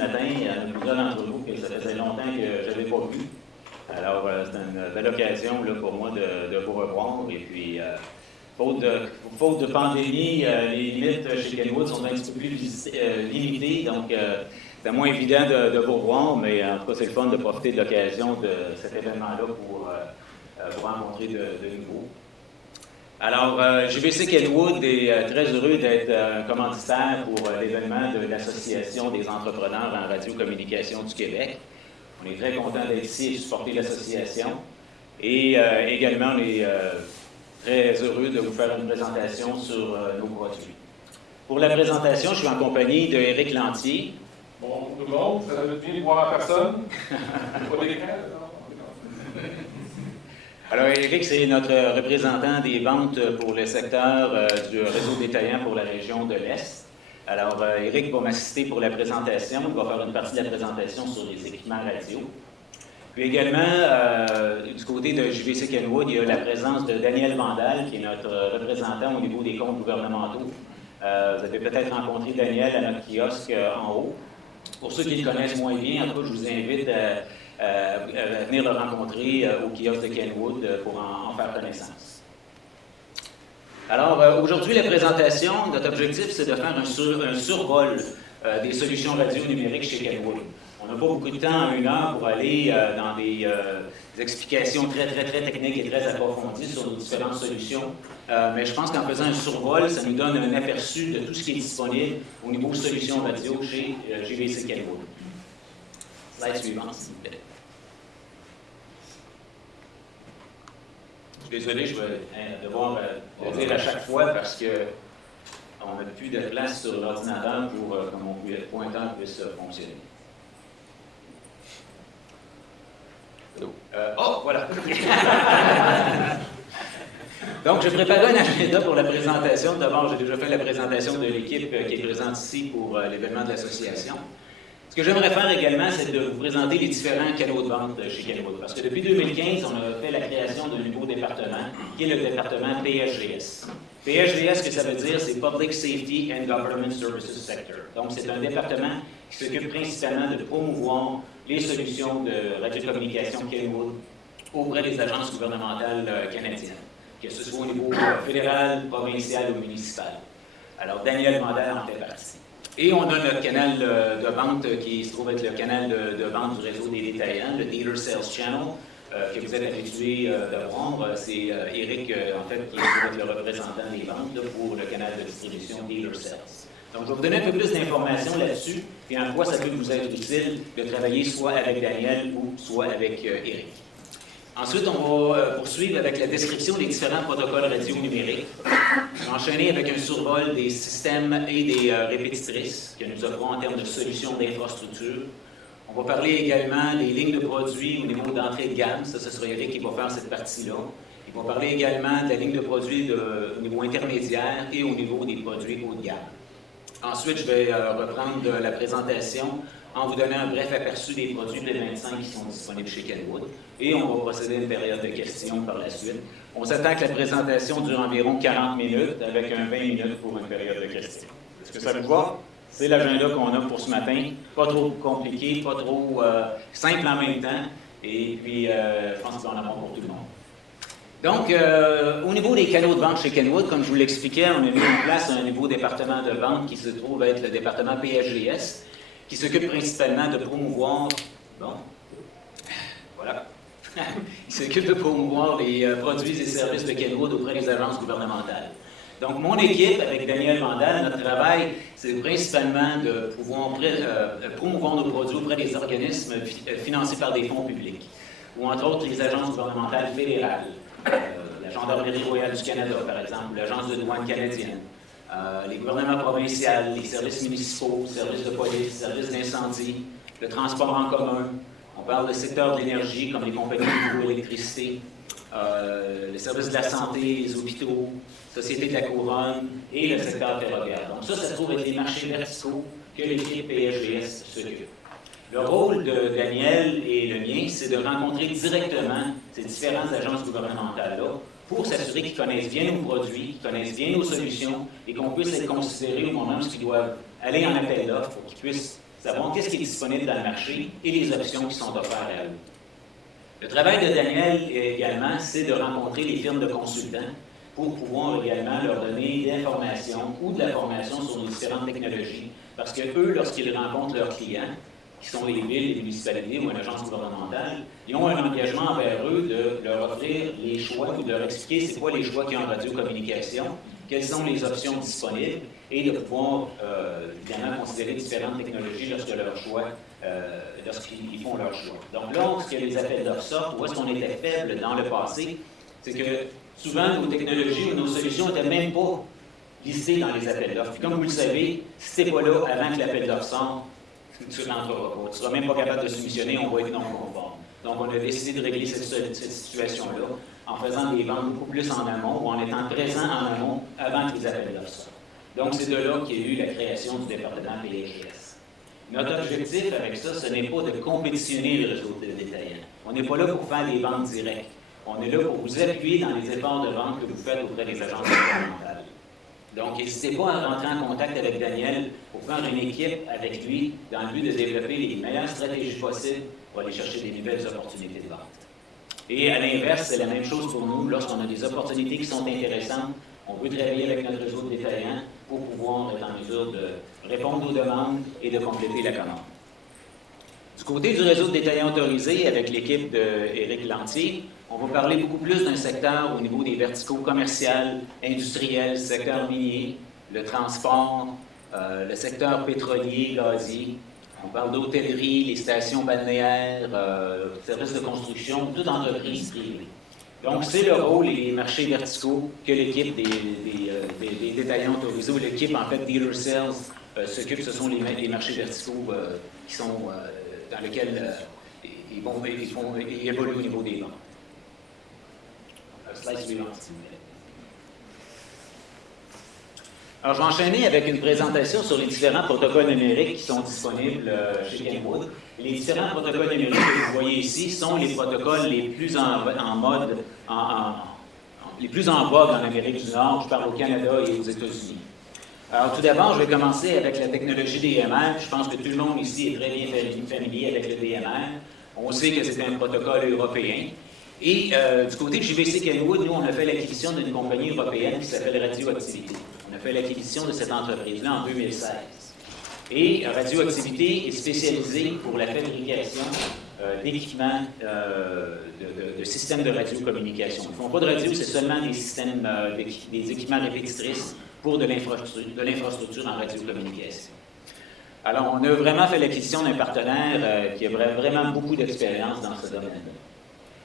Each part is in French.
matin à plusieurs d'entre vous que ça faisait longtemps que je n'avais pas vu. Alors, c'est une belle occasion là, pour moi de vous revoir. Et puis, faute de pandémie, les limites chez Kenwood sont un petit peu plus limitées. Donc, c'est moins évident de vous revoir, mais en tout cas, c'est le fun de profiter de l'occasion de cet événement-là pour vous rencontrer de nouveau. Alors, JVC Kenwood est très heureux d'être un commanditaire pour l'événement de l'Association des entrepreneurs en radiocommunication du Québec. On est très content d'être ici et de supporter l'association. Et également, on est très heureux de vous faire une présentation sur nos produits. Pour la présentation, je suis en compagnie d'Éric Lantier. Bonjour tout le monde, ça veut dire voir personne. Pas d'écran, Alors, Éric, c'est notre représentant des ventes pour le secteur du réseau détaillant pour la région de l'Est. Alors, Éric va m'assister pour la présentation. Il va faire une partie de la présentation sur les équipements radio. Puis également, du côté de JVC Kenwood, il y a la présence de Daniel Vandal, qui est notre représentant au niveau des comptes gouvernementaux. Vous avez peut-être rencontré Daniel à notre kiosque en haut. Pour ceux qui le connaissent moins bien, en tout cas, je vous invite à venir le rencontrer au kiosque de Kenwood pour en faire connaissance. Alors, aujourd'hui, la présentation, notre objectif, c'est de faire un survol des solutions radio numériques chez Kenwood. On n'a pas beaucoup de temps en 1 heure pour aller dans des explications très techniques et très approfondies sur nos différentes solutions. Mais je pense qu'en faisant un survol, ça nous donne un aperçu de tout ce qui est disponible au niveau solutions radio chez JVC Kenwood. Slide suivante, s'il vous plaît. Je suis désolé, je vais devoir le dire à chaque fois parce qu'on n'a plus de place sur l'ordinateur pour que mon pointeur puisse fonctionner. Voilà. Donc, je préparais un agenda pour la présentation. D'abord, j'ai déjà fait la présentation de l'équipe qui est présente ici pour l'événement de l'association. Ce que j'aimerais faire également, c'est de vous présenter les différents canaux de vente chez Kenwood. Parce que depuis 2015, on a fait la création d'un nouveau département, qui est le département PSGS. PSGS, ce que ça veut dire, c'est Public Safety and Government Services Sector. Donc, c'est un département qui s'occupe principalement de promouvoir les solutions de radiocommunication Kenwood auprès des agences gouvernementales canadiennes, que ce soit au niveau fédéral, provincial ou municipal. Alors, Daniel Mandel en fait partie. Et on a notre canal de vente qui se trouve être le canal de vente du réseau des détaillants, le Dealer Sales Channel, que vous êtes habitués de voir. C'est Éric, en fait, qui est le représentant des ventes pour le canal de distribution Dealer Sales. Donc, je vais vous donner un peu plus d'informations là-dessus et en quoi ça peut vous être utile de travailler soit avec Daniel ou soit avec Éric. Ensuite, on va poursuivre avec la description des différents protocoles radio numériques. On va enchaîner avec un survol des systèmes et des répétitrices que nous offrons en termes de solutions d'infrastructure. On va parler également des lignes de produits au niveau d'entrée de gamme. Ça, ce sera Éric qui va faire cette partie-là. Il va parler également de la ligne de produits au niveau intermédiaire et au niveau des produits haut de gamme. Ensuite, je vais reprendre la présentation en vous donnant un bref aperçu des produits P25 qui sont disponibles chez Kenwood. Et on va procéder à une période de questions par la suite. On s'attend que la présentation dure environ 40 minutes, avec un 20 minutes pour une période de questions. Est-ce que ça vous va? C'est l'agenda qu'on a pour ce matin. Pas trop compliqué, pas trop simple en même temps. Et puis, je pense qu'il va en avoir pour tout le monde. Donc, au niveau des canaux de vente chez Kenwood, comme je vous l'expliquais, on a mis en place un nouveau département de vente qui se trouve être le département PSGS, qui s'occupe principalement de promouvoir, il s'occupe de promouvoir les produits et services de Kenwood auprès des agences gouvernementales. Donc, mon équipe, avec Daniel Vandal, notre travail, c'est principalement de pouvoir promouvoir nos produits auprès des organismes financés par des fonds publics, ou entre autres les agences gouvernementales fédérales, la Gendarmerie royale du Canada, par exemple, l'Agence de douane canadienne, les gouvernements provinciaux, les services municipaux, services de police, services d'incendie, le transport en commun. On parle de secteur de l'énergie, comme les compagnies d'hydroélectricité, les services de la santé, les hôpitaux, Société de la Couronne et le secteur ferroviaire. Donc ça se trouve être des marchés verticaux que l'équipe PSGS s'occupe. Le rôle de Daniel et le mien, c'est de rencontrer directement ces différentes agences gouvernementales-là pour s'assurer qu'ils connaissent bien nos produits, qu'ils connaissent bien nos solutions et qu'on puisse les considérer au moment où ils doivent aller en appel d'offres pour qu'ils puissent savoir qu'est-ce qui est disponible dans le marché et les options qui sont offertes à eux. Le travail de Daniel également, c'est de rencontrer les firmes de consultants pour pouvoir également leur donner des informations ou de la formation sur les différentes technologies, parce que eux, lorsqu'ils rencontrent leurs clients, qui sont les villes, les municipalités ou une agence gouvernementale, ils ont un engagement envers eux de leur offrir les choix ou de leur expliquer c'est quoi les choix qu'il y a en radiocommunication, quelles sont les options disponibles et de pouvoir évidemment considérer différentes technologies lorsqu'ils font leur choix. Donc lorsque les appels d'offres sortent, où est-ce qu'on était faible dans le passé, c'est que souvent nos technologies ou nos solutions n'étaient même pas listées dans les appels d'offres. Comme vous le savez, si ce n'est pas là avant que l'appel d'offres sorte, tu ne rentreras pas. Tu ne seras même pas capable de soumissionner, on va être non conforme. Donc, on a décidé de régler cette situation-là en faisant des ventes beaucoup plus en amont ou en étant présent en amont avant que les appels d'offres sortent. Donc, c'est de là qu'il y a eu la création du département PHS. Notre objectif avec ça, ce n'est pas de compétitionner le réseau de détaillants. On n'est pas là pour faire des ventes directes. On est là pour vous appuyer dans les efforts de vente que vous faites auprès des agences gouvernementales. Donc, n'hésitez pas à rentrer en contact avec Daniel pour faire une équipe avec lui dans le but de développer les meilleures stratégies possibles pour aller chercher des nouvelles opportunités de vente. Et à l'inverse, c'est la même chose pour nous. Lorsqu'on a des opportunités qui sont intéressantes, on veut travailler avec notre réseau de détaillants pour pouvoir être en mesure de répondre aux demandes et de compléter la commande. Du côté du réseau de détaillants autorisés, avec l'équipe d'Éric Lantier, on va parler beaucoup plus d'un secteur au niveau des verticaux commercial, industriel, secteur minier, le transport, le secteur pétrolier, gazier. On parle d'hôtellerie, les stations balnéaires, services de construction, toute entreprise privée. Donc, c'est le rôle et les marchés verticaux que l'équipe des détaillants autorisés, ou l'équipe, en fait, Dealer Sales, s'occupe. Ce sont les marchés verticaux qui sont dans lesquels ils évoluent au niveau des ventes. Slide suivant, s'il vous plaît. Alors, je vais enchaîner avec une présentation sur les différents protocoles numériques qui sont disponibles chez Kenwood. Les différents protocoles numériques que vous voyez ici sont les protocoles les plus les plus en vogue en Amérique du Nord. Je parle au Canada et aux États-Unis. Alors, tout d'abord, je vais commencer avec la technologie DMR. Je pense que tout le monde ici est très bien familier avec le DMR. On sait que c'est un protocole européen. Et du côté de JVC Kenwood, nous, on a fait l'acquisition d'une compagnie européenne qui s'appelle Radioactivité. On a fait l'acquisition de cette entreprise-là en 2016. Et Radioactivité est spécialisée pour la fabrication d'équipements, de systèmes de radiocommunication. Ils ne font pas de radio, c'est seulement des systèmes, des équipements répétitrices pour de l'infrastructure en radiocommunication. Alors, on a vraiment fait l'acquisition d'un partenaire qui a vraiment beaucoup d'expérience dans ce domaine-là.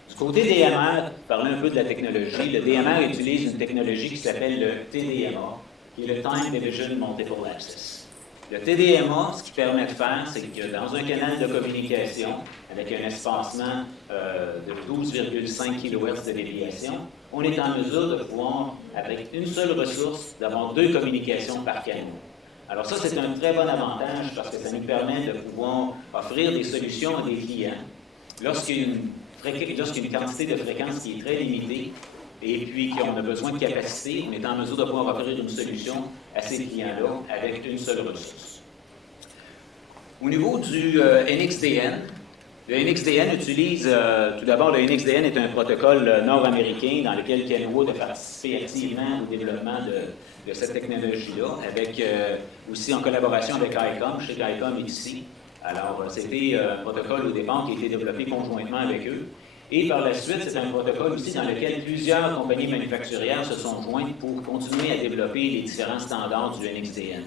Du côté DMR, parler un peu de la technologie, le DMR utilise une technologie qui s'appelle le TDMA, qui est le Time Division Multiple Access. Le TDMA, ce qu'il permet de faire, c'est que dans un canal de communication, avec un espacement de 12,5 kHz de déviation, on est en mesure de pouvoir, avec une seule ressource, d'avoir 2 communications par canal. Alors ça, c'est un très bon avantage parce que ça nous permet de pouvoir offrir des solutions à des clients lorsqu'il y a une quantité de fréquence qui est très limitée et puis qu'on a besoin de capacité, on est en mesure de pouvoir offrir une solution à ces clients-là avec une seule ressource. Au niveau du NXDN, le NXDN utilise, tout d'abord, le NXDN est un protocole nord-américain dans lequel Kenwood a participé activement au développement de cette technologie-là, avec aussi en collaboration avec ICOM, chez ICOM ici. Alors, c'était un protocole au départ qui a été développé conjointement avec eux. Et par la suite, c'est un protocole aussi dans lequel plusieurs compagnies manufacturières se sont jointes pour continuer à développer les différents standards du NXDN.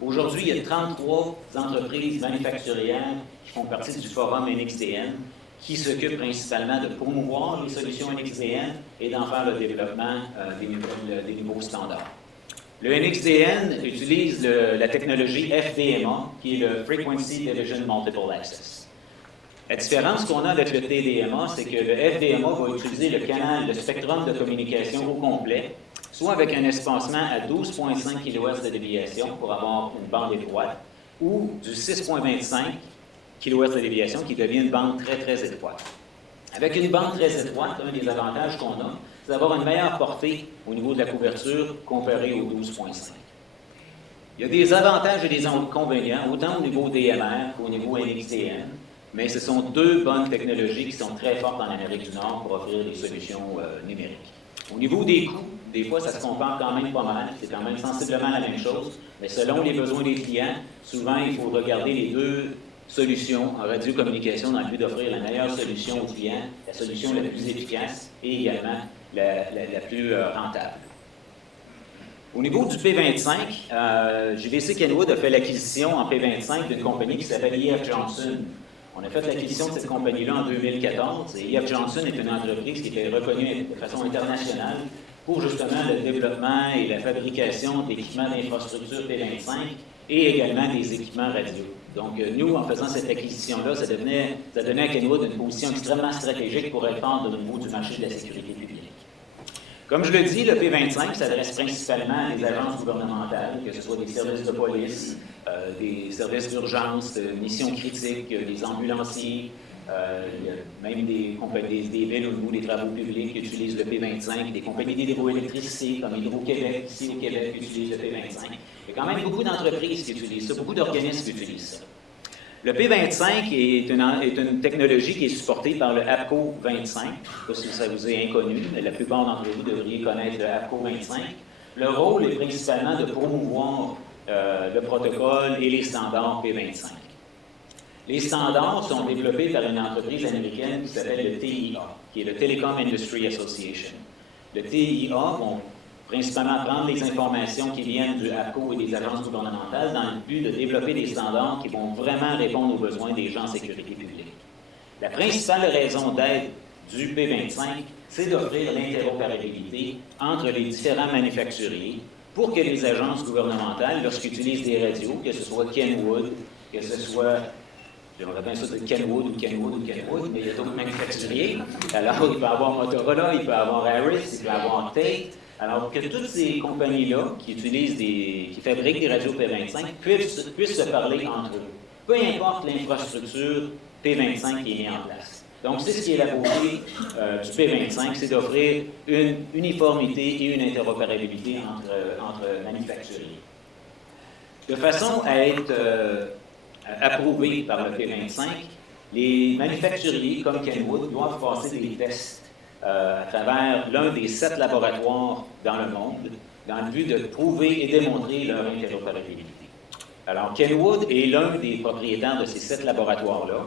Aujourd'hui, il y a 33 entreprises manufacturières qui font partie du forum NXDN, qui s'occupent principalement de promouvoir les solutions NXDN et d'en faire le développement des nouveaux standards. Le NXDN utilise la technologie FDMA, qui est le Frequency Division Multiple Access. La différence qu'on a avec le TDMA, c'est que le FDMA va utiliser le spectrum de communication au complet, soit avec un espacement à 12,5 kHz de déviation pour avoir une bande étroite, ou du 6,25 kHz de déviation qui devient une bande très, très étroite. Avec une bande très étroite, un des avantages qu'on a, c'est d'avoir une meilleure portée au niveau de la couverture comparée au 12,5. Il y a des avantages et des inconvénients, autant au niveau DMR qu'au niveau NXDN, mais ce sont deux bonnes technologies qui sont très fortes en Amérique du Nord pour offrir des solutions numériques. Au niveau des coûts, des fois, ça se compare quand même pas mal, c'est quand même sensiblement la même chose, mais selon les besoins des clients, souvent, il faut regarder les deux solutions en radiocommunication dans le but d'offrir la meilleure solution aux clients, la solution la plus efficace et également la plus rentable. Au niveau du P25, JVC Kenwood a fait l'acquisition en P25 d'une compagnie qui s'appelle E.F. Johnson. On a fait l'acquisition de cette compagnie-là en 2014 et E.F. Johnson est une entreprise qui était reconnue de façon internationale pour justement le développement et la fabrication d'équipements d'infrastructure P25 et également des équipements radio. Donc, nous, en faisant cette acquisition-là, ça donnait à Kenwood une position extrêmement stratégique pour être fort au niveau du marché de la sécurité publique. Comme je le dis, le P25 s'adresse principalement à des agences gouvernementales, que ce soit des services de police, des services d'urgence, missions critiques, des ambulanciers, même des compagnies, des villes au niveau des travaux publics qui utilisent le P25, des compagnies d'hydroélectricité comme Hydro-Québec, ici au Québec, qui utilisent le P25. Il y a quand même beaucoup d'entreprises qui utilisent ça, beaucoup d'organismes qui utilisent ça. Le P25 est une technologie qui est supportée par le APCO 25. Je ne sais pas si ça vous est inconnu, mais la plupart d'entre vous devriez connaître le APCO 25. Le rôle est principalement de promouvoir le protocole et les standards P25. Les standards sont développés par une entreprise américaine qui s'appelle le TIA, qui est le Telecom Industry Association. Le TIA vont principalement prendre les informations qui viennent du APCO et des agences gouvernementales dans le but de développer des standards qui vont vraiment répondre aux besoins des gens en sécurité publique. La principale raison d'être du P25, c'est d'offrir l'interopérabilité entre les différents manufacturiers pour que les agences gouvernementales, lorsqu'ils utilisent des radios, que ce soit Kenwood, que ce soit j'aimerais bien ça de Kenwood ou Kenwood ou Kenwood, mais il y a d'autres manufacturiers. Alors, il peut y avoir Motorola, il peut y avoir Harris, il peut y avoir Tate. Alors, que toutes ces compagnies-là qui fabriquent des radios P25 puissent se parler entre eux. Peu importe l'infrastructure P25 qui est mise en place. Donc, c'est ce qui est la beauté du P25, c'est d'offrir une uniformité et une interopérabilité entre manufacturiers. De façon à être approuvés par le P25, les manufacturiers comme Kenwood doivent passer des tests à travers l'un des 7 laboratoires dans le monde, dans le but de prouver et démontrer leur interopérabilité. Alors, Kenwood est l'un des propriétaires de ces 7 laboratoires-là,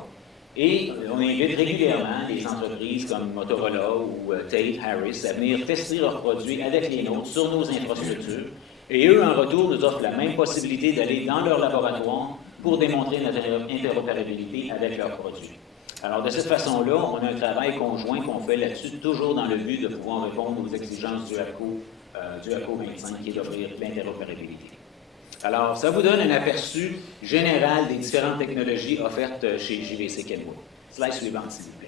et on invite régulièrement des entreprises comme Motorola ou Tate, Harris à venir tester leurs produits avec les nôtres sur nos infrastructures, et eux, en retour, nous offrent la même possibilité d'aller dans leur laboratoire pour démontrer notre interopérabilité avec leurs produits. Alors, de cette façon-là, on a un travail conjoint qu'on fait là-dessus, toujours dans le but de pouvoir répondre aux exigences du APCO 25, qui est d'offrir l'interopérabilité. Alors, ça vous donne un aperçu général des différentes technologies offertes chez JVC Kenwood. Slide suivante, s'il vous plaît.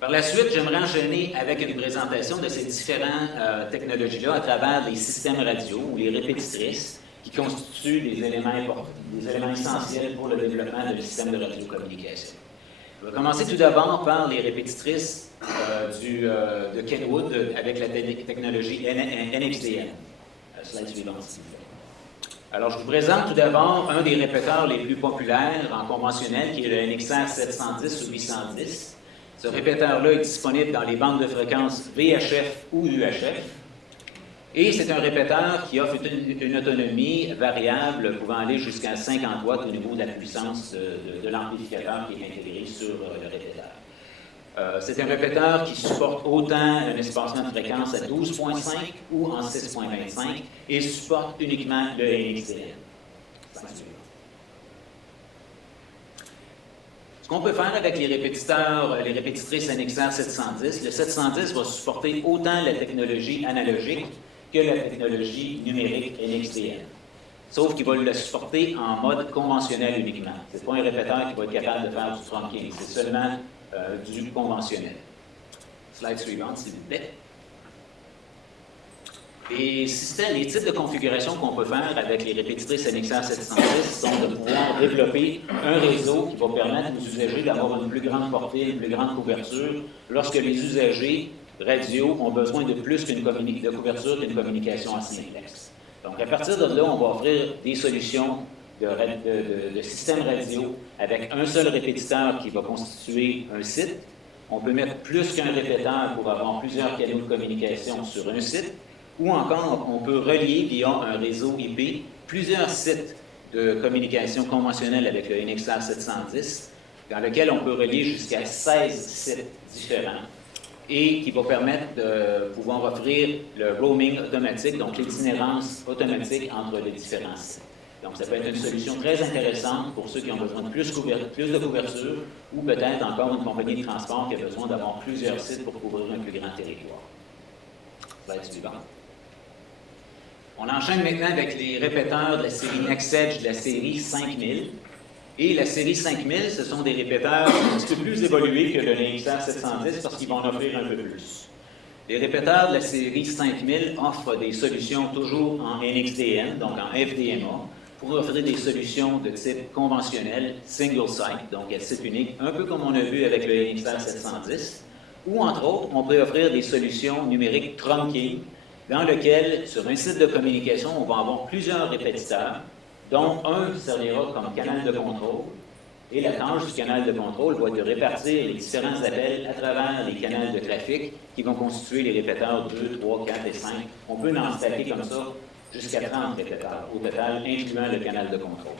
Par la suite, j'aimerais enchaîner avec une présentation de ces différentes technologies-là à travers les systèmes radio ou les répétitrices qui constituent des éléments essentiels pour le développement de systèmes de radiocommunication. Je vais commencer tout d'abord par les répétitrices de Kenwood avec la technologie NXDN. Slide suivante, s'il vous plaît. Alors, je vous présente tout d'abord un des répéteurs les plus populaires en conventionnel, qui est le NXR 710 ou 810. Ce répéteur-là est disponible dans les bandes de fréquences VHF ou UHF. Et c'est un répéteur qui offre une autonomie variable pouvant aller jusqu'à 50 watts au niveau de la puissance de l'amplificateur qui est intégré sur le répéteur. C'est un répéteur qui supporte autant un espacement de fréquence à 12.5 ou en 6.25 et supporte uniquement le NXDN. Ce qu'on peut faire avec les répétitrices NXR 710, le 710 va supporter autant la technologie analogique que la technologie numérique NXDN. Sauf qu'il va le supporter en mode conventionnel uniquement. Ce n'est pas un répéteur qui va être capable de faire du trunking, c'est seulement du conventionnel. Slide suivante, s'il vous plaît. Les types de configurations qu'on peut faire avec les répétitrices NXR 710 sont de pouvoir développer un réseau qui va permettre aux usagers d'avoir une plus grande portée, une plus grande couverture, lorsque les usagers radio ont besoin de plus de couverture qu'une communication asymplexe. Donc, à partir de là, on va offrir des solutions de système radio avec un seul répétiteur qui va constituer un site. On peut mettre plus qu'un répéteur pour avoir plusieurs canaux de communication sur un site. Ou encore, on peut relier via un réseau IP plusieurs sites de communication conventionnelle avec le NXR 710, dans lequel on peut relier jusqu'à 16 sites différents et qui va permettre de pouvoir offrir le roaming automatique, donc l'itinérance automatique entre les différents sites. Donc, ça peut être une solution très intéressante pour ceux qui ont besoin de plus de couverture ou peut-être encore une compagnie de transport qui a besoin d'avoir plusieurs sites pour couvrir un plus grand territoire. Slide suivant. On enchaîne maintenant avec les répéteurs de la série NextEdge de la série 5000. Et la série 5000, ce sont des répéteurs un petit peu plus évolués que le NXR 710 parce qu'ils vont en offrir un peu plus. Les répéteurs de la série 5000 offrent des solutions toujours en NXDN, donc en FDMA, pour offrir des solutions de type conventionnel, single site, donc à site unique, un peu comme on a vu avec le NXR 710, ou entre autres, on peut offrir des solutions numériques trunking, dans lequel, sur un site de communication, on va avoir plusieurs répétiteurs, dont un servira comme canal de contrôle, et la tâche du canal de contrôle va être de répartir les différents appels à travers les canaux de trafic qui vont constituer les répéteurs 2, 3, 4 et 5. On peut en stacker comme ça jusqu'à 30 répéteurs, au total, incluant le canal de contrôle.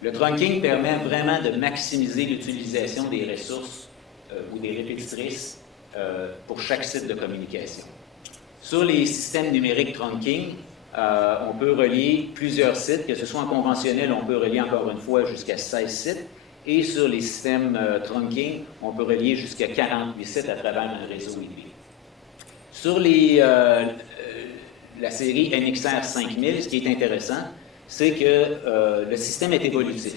Le trunking permet vraiment de maximiser l'utilisation des ressources ou des répétitrices pour chaque site de communication. Sur les systèmes numériques trunking, on peut relier plusieurs sites, que ce soit en conventionnel, on peut relier encore une fois jusqu'à 16 sites, et sur les systèmes trunking, on peut relier jusqu'à 48 sites à travers un réseau IP. Sur la série NXR 5000, ce qui est intéressant, c'est que le système est évolutif.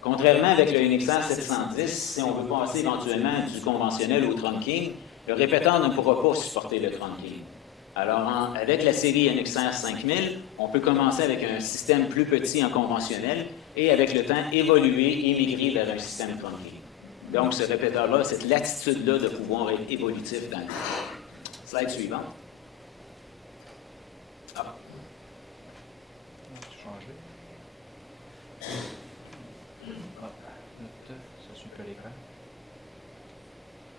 Contrairement avec le NXR 710, si on veut passer éventuellement du conventionnel au trunking, le répéteur ne pourra pas supporter le trunking. Alors, avec la série NXR 5000, on peut commencer avec un système plus petit en conventionnel et avec le temps évoluer et migrer vers un système trunking. Donc, ce répéteur-là, cette latitude-là de pouvoir être évolutif dans le temps. Slide suivant. Ah. Ça suit pas l'écran.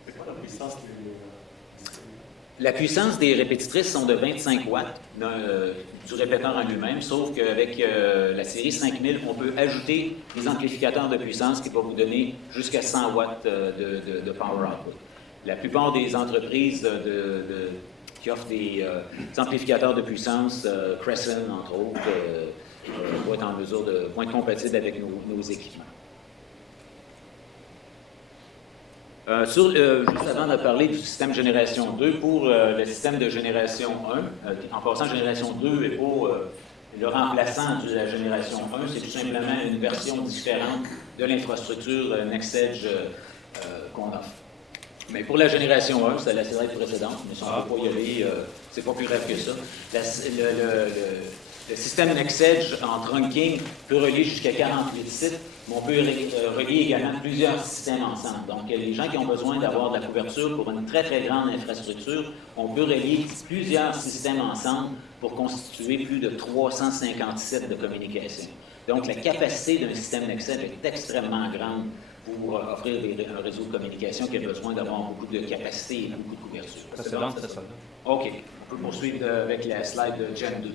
C'est quoi la puissance La puissance des répétitrices sont de 25 watts du répéteur en lui-même, sauf qu'avec la série 5000, on peut ajouter des amplificateurs de puissance qui vont vous donner jusqu'à 100 watts de power output. La plupart des entreprises qui offrent des amplificateurs de puissance, Crescent entre autres, vont être en mesure vont être compatibles avec nos équipements. Juste avant de parler du système génération 2, pour le système de génération 1, en passant, génération 2 n'est pas le remplaçant de la génération 1, c'est tout simplement une version différente de l'infrastructure NextEdge qu'on offre. Mais pour la génération 1, c'est la slide précédente, mais si on ne peut pas y aller, c'est pas plus grave que ça. Le système NextEdge en trunking peut relier jusqu'à 48 sites, mais on peut relier également plusieurs systèmes ensemble. Donc, les gens qui ont besoin d'avoir de la couverture pour une très, très grande infrastructure, on peut relier plusieurs systèmes ensemble pour constituer plus de 350 sites de communication. Donc, la capacité d'un système NextEdge est extrêmement grande pour offrir un réseau de communication qui a besoin d'avoir beaucoup de capacité et beaucoup de couverture. C'était ça. OK. On peut poursuivre avec la slide de Gen 2.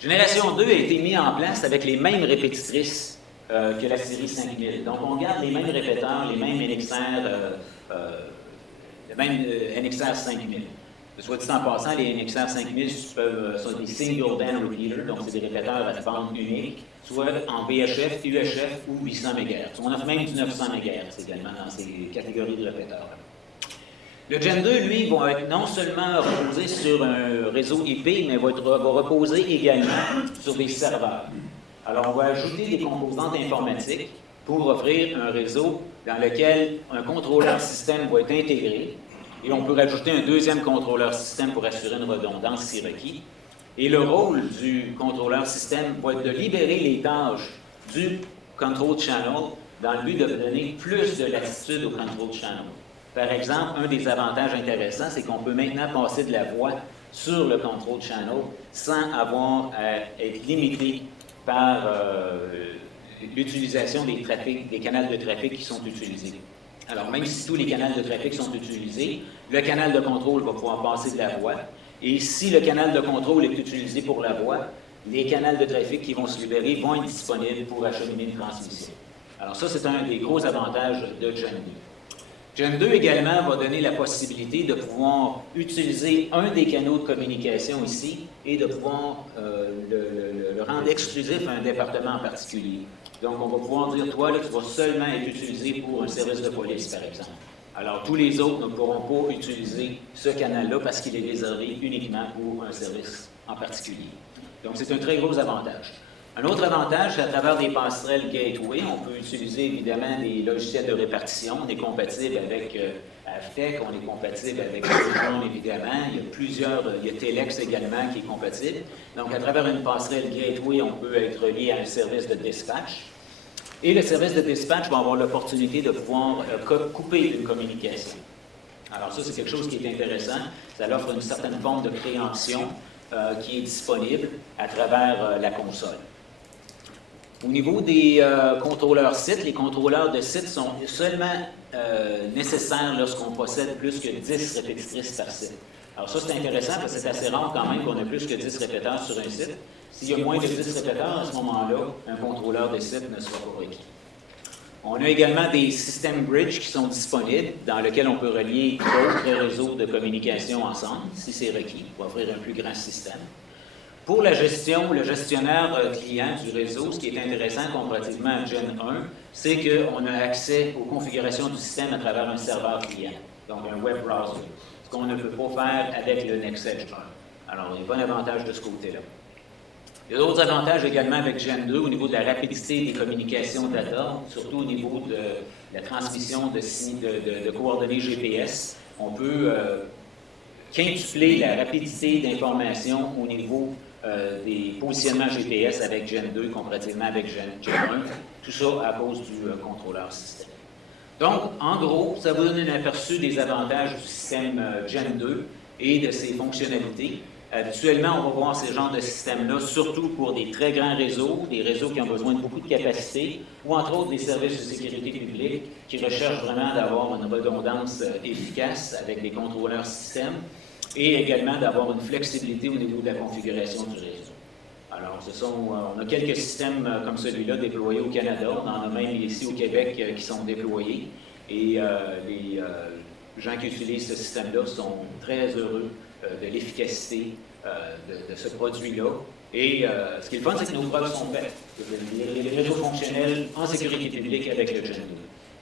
Génération 2 a été mise en place avec les mêmes répétitrices que la série 5000. Donc, on garde les mêmes répéteurs, les mêmes NXR 5000. Soit dit en passant, les NXR 5000 sont des single band repeaters, donc c'est des répéteurs à bande unique, soit en VHF, UHF ou 800 MHz. On offre même du 900 MHz également dans ces catégories de répéteurs. Le Gen 2, lui, va être non seulement reposé sur un réseau IP, mais va reposer également sur des serveurs. Alors, on va ajouter des composantes informatiques pour offrir un réseau dans lequel un contrôleur système va être intégré. Et on peut rajouter un deuxième contrôleur système pour assurer une redondance si requis. Et le rôle du contrôleur système va être de libérer les tâches du control channel dans le but de donner plus de latitude au control channel. Par exemple, un des avantages intéressants, c'est qu'on peut maintenant passer de la voix sur le control channel sans avoir à être limité par l'utilisation des canaux de trafic qui sont utilisés. Alors, même si tous les canaux de trafic sont utilisés, le canal de contrôle va pouvoir passer de la voie. Et si le canal de contrôle est utilisé pour la voie, les canaux de trafic qui vont se libérer vont être disponibles pour acheminer une transmission. Alors ça, c'est un des gros avantages de Gen 2. Gen 2 également va donner la possibilité de pouvoir utiliser un des canaux de communication ici et de pouvoir le rendre exclusif à un département en particulier. Donc, on va pouvoir dire, toi, là, tu vas seulement être utilisé pour un service de police, par exemple. Alors, tous les autres ne pourront pas utiliser ce canal-là parce qu'il est réservé uniquement pour un service en particulier. Donc, c'est un très gros avantage. Un autre avantage, c'est à travers des passerelles Gateway, on peut utiliser évidemment des logiciels de répartition. On est compatible avec AFTEC, on est compatible avec Citron, évidemment. Il y a Telex également qui est compatible. Donc, à travers une passerelle Gateway, on peut être relié à un service de dispatch. Et le service de dispatch va avoir l'opportunité de pouvoir couper une communication. Alors ça, c'est quelque chose qui est intéressant. Ça offre une certaine forme de préemption qui est disponible à travers la console. Au niveau des contrôleurs sites, les contrôleurs de sites sont seulement nécessaires lorsqu'on possède plus que 10 répétitrices par site. Alors ça, c'est intéressant parce que c'est assez rare quand même qu'on ait plus que 10 répéteurs sur un site. S'il y a moins de 10 répéteurs, à ce moment-là, un contrôleur de site ne sera pas requis. On a également des systèmes bridge qui sont disponibles, dans lesquels on peut relier d'autres réseaux de communication ensemble, si c'est requis, pour offrir un plus grand système. Pour la gestion, le gestionnaire client du réseau, ce qui est intéressant comparativement à Gen 1, c'est qu'on a accès aux configurations du système à travers un serveur client, donc un web browser, ce qu'on ne peut pas faire avec le NextEdge 1. Alors, il y a pas d'avantage de ce côté-là. Il y a d'autres avantages également avec Gen 2 au niveau de la rapidité des communications data, surtout au niveau de la transmission de coordonnées GPS. On peut quintupler la rapidité d'information au niveau des positionnements GPS avec Gen 2 comparativement avec Gen 1. Tout ça à cause du contrôleur système. Donc, en gros, ça vous donne un aperçu des avantages du système Gen 2 et de ses fonctionnalités. Habituellement, on va voir ces genres de systèmes-là, surtout pour des très grands réseaux, des réseaux qui ont besoin de beaucoup de capacité, ou entre autres des services de sécurité publique qui recherchent vraiment d'avoir une redondance efficace avec des contrôleurs système et également d'avoir une flexibilité au niveau de la configuration du réseau. Alors, on a quelques systèmes comme celui-là déployés au Canada, on en a même ici au Québec qui sont déployés, et les gens qui utilisent ce système-là sont très heureux de l'efficacité de ce produit-là. Et ce qui est le fun, c'est que nos preuves sont faites. Il y a des réseaux fonctionnels en sécurité publique avec le Gen 2.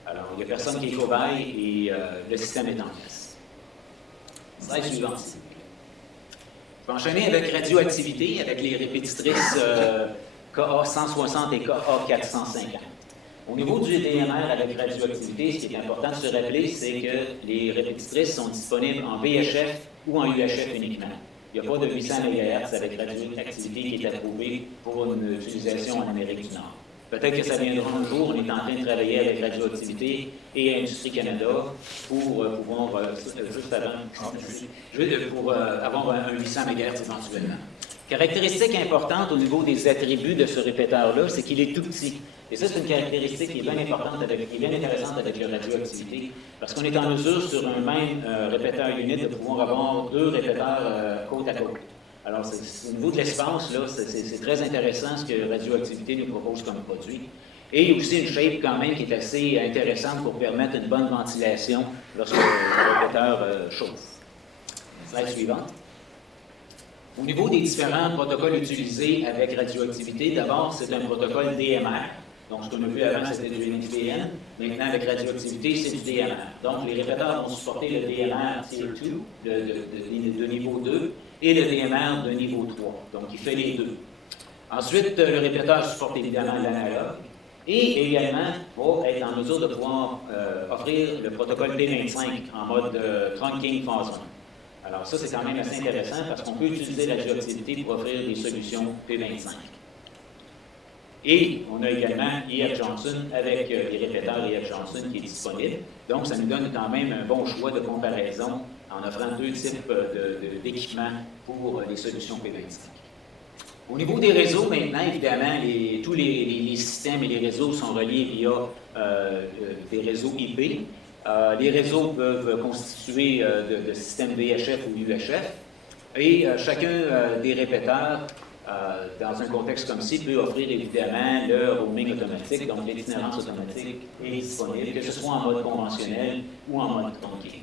Alors, il n'y a personne qui est cobaye et le système est en place. Slide suivante, s'il vous plaît. Je vais enchaîner avec radioactivité, avec les répétitrices KA 160 et KA 450. Au niveau du DMR avec radioactivité, ce qui est important de se rappeler, c'est que les répétitrices sont disponibles en VHF ou en UHF uniquement. Il n'y a pas de 800 MHz avec radioactivité qui est approuvé pour une utilisation en Amérique du Nord. Peut-être que ça viendra un jour, on est en train de travailler avec Radioactivité et Industrie Canada pour pouvoir, pour avoir un 800 MHz éventuellement. Caractéristique importante au niveau des attributs de ce répéteur-là, c'est qu'il est tout petit. Et ça, c'est une caractéristique qui est bien importante, qui est bien intéressante avec la radioactivité, parce qu'on est en mesure, sur un même répéteur unit, de pouvoir avoir deux répéteurs côte à côte. Alors, au niveau de l'espace, là, c'est très intéressant ce que Radioactivité nous propose comme produit. Et aussi une shape quand même qui est assez intéressante pour permettre une bonne ventilation lorsque le répéteur chauffe. Slide suivante. Au niveau des différents protocoles utilisés avec Radioactivité, d'abord, c'est un protocole DMR. Donc, ce qu'on a vu avant, c'était du NFVN. Maintenant, avec Radioactivité, c'est du DMR. Donc, les répéteurs vont supporter le DMR Tier 2 de niveau 2 et le DMR de niveau 3. Donc, il fait les deux. Ensuite, le répéteur supporte évidemment l'analogue et également va être en mesure de pouvoir offrir le protocole P25 en mode trunking phase 1. Alors, ça, c'est quand même assez intéressant parce qu'on peut utiliser la radioactivité pour offrir des solutions P25. Et on a également E.F. Johnson avec les répéteurs E.F. Johnson qui est disponible. Donc, ça nous donne quand même un bon choix de comparaison en offrant deux types d'équipements pour les solutions P25. Au niveau des réseaux, maintenant, évidemment, tous les systèmes et les réseaux sont reliés via des réseaux IP. Les réseaux peuvent constituer de systèmes VHF ou UHF, et chacun des répéteurs, dans un contexte comme ci, peut offrir évidemment le roaming automatique, donc l'itinérance automatique est disponible, que ce soit en mode conventionnel ou en mode trunking.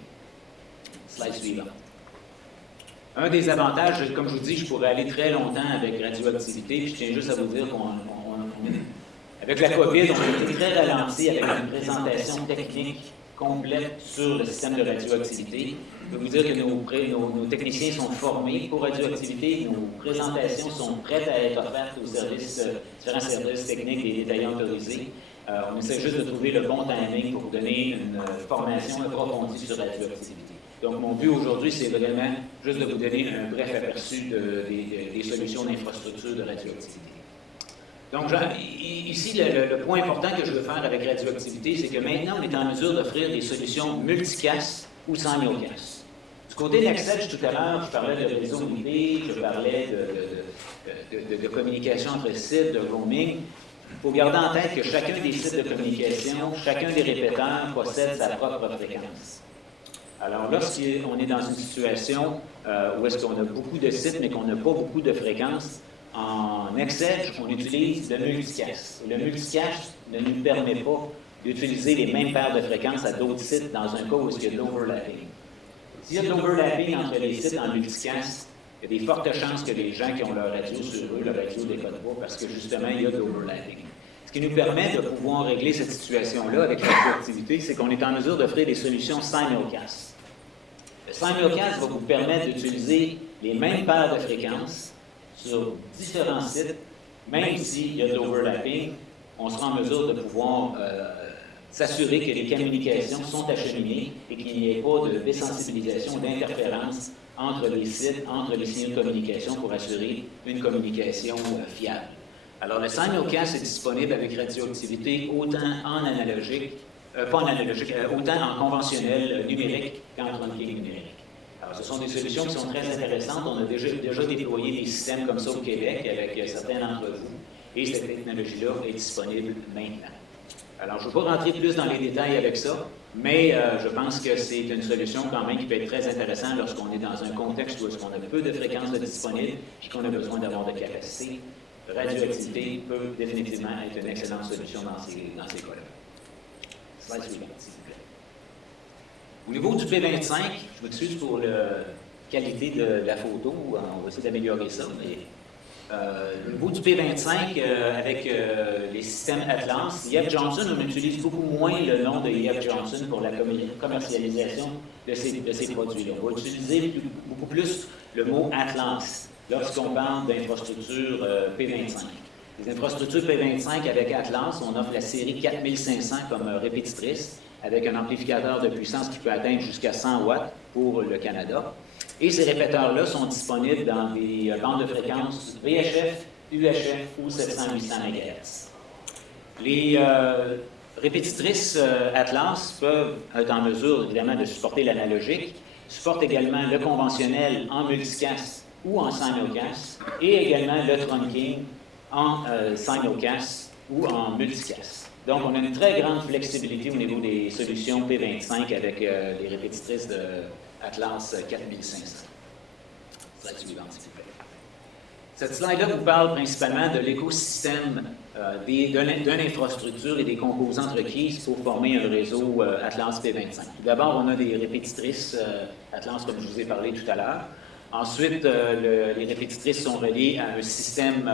Slide suivant. Un des avantages, comme je vous dis, je pourrais aller très longtemps avec radioactivité, puis je tiens juste à vous dire qu'avec la COVID, on a été très ralenti avec une présentation technique complète sur le système de radioactivité. Je peux vous dire que nos techniciens sont formés pour radioactivité, nos présentations sont prêtes à être offertes aux différents services techniques et détaillants autorisés. On essaie juste de trouver le bon timing pour vous donner une formation approfondie sur radioactivité. Donc, mon but aujourd'hui, c'est vraiment juste de vous donner un bref aperçu des solutions d'infrastructure de radioactivité. Donc, ici, le point important que je veux faire avec radioactivité, c'est que maintenant, on est en mesure d'offrir des solutions multicasses ou sans néocasses. Du côté d'Access, tout à l'heure, je parlais de réseau IP, je parlais de communication entre sites, de roaming. Il faut garder en tête que chacun des sites de communication, chacun des répéteurs possède sa propre fréquence. Alors, lorsqu'on est dans une situation où est-ce qu'on a beaucoup de sites, mais qu'on n'a pas beaucoup de fréquences, en Excel, on utilise le multicache. Le multicache ne nous permet pas d'utiliser les mêmes paires de fréquences à d'autres sites dans un cas où il y a de l'overlapping. S'il y a de l'overlapping entre les sites en multicache, il y a des fortes chances que les gens qui ont leur radio sur eux, leur radio ne décode pas parce que justement, il y a de l'overlapping. Ce qui nous permet de pouvoir régler cette situation-là avec la radioactivité, c'est qu'on est en mesure d'offrir des solutions simulcast. Le simulcast va vous permettre d'utiliser les mêmes paires de fréquences sur différents sites, même s'il y a de l'overlapping, on sera en mesure de pouvoir s'assurer que les communications sont acheminées et qu'il n'y ait pas de désensibilisation ou d'interférence entre les sites, entre les signaux de communication pour assurer une communication fiable. Alors, le simulcast est disponible avec radioactivité autant en analogique, pas en analogique, autant en conventionnel numérique qu'en trunking numérique. Alors, ce sont des solutions qui sont très intéressantes. On a déjà déployé des systèmes comme ça au Québec avec certains d'entre vous, et cette technologie-là est disponible maintenant. Alors, je ne vais pas rentrer plus dans les détails avec ça, mais je pense que c'est une solution quand même qui peut être très intéressante lorsqu'on est dans un contexte où on a peu de fréquences disponibles et qu'on a besoin d'avoir de capacité. Radioactivité peut définitivement être une excellente solution dans ces cas-là. Slide suivant, s'il vous plaît. Au niveau du P25, je m'excuse pour la qualité de la photo, on va essayer d'améliorer ça, mais au niveau du P25, avec les systèmes Atlas, E.F. Johnson, on utilise beaucoup moins le nom de E.F. Johnson pour la commercialisation de ces produits-là. On va utiliser beaucoup plus le mot Atlas lorsqu'on parle d'infrastructures P25. Les infrastructures P25 avec Atlas, on offre la série 4500 comme répétitrice, avec un amplificateur de puissance qui peut atteindre jusqu'à 100 watts pour le Canada. Et ces répéteurs-là sont disponibles dans des bandes de fréquences VHF, UHF ou 700-800 MHz. Les répétitrices Atlas peuvent être en mesure, évidemment, de supporter l'analogique, supportent également le conventionnel en multicast ou en simulcast, et également le trunking en simulcast ou en multicast. Donc, on a une très grande flexibilité au niveau des solutions P25 avec les répétitrices de Atlas 4500. Slide suivante, s'il vous plaît. Cette slide-là vous parle principalement de l'écosystème d'une infrastructure et des composantes requises pour former un réseau Atlas P25. D'abord, on a des répétitrices Atlas, comme je vous ai parlé tout à l'heure. Ensuite, les répétitrices sont reliées à un système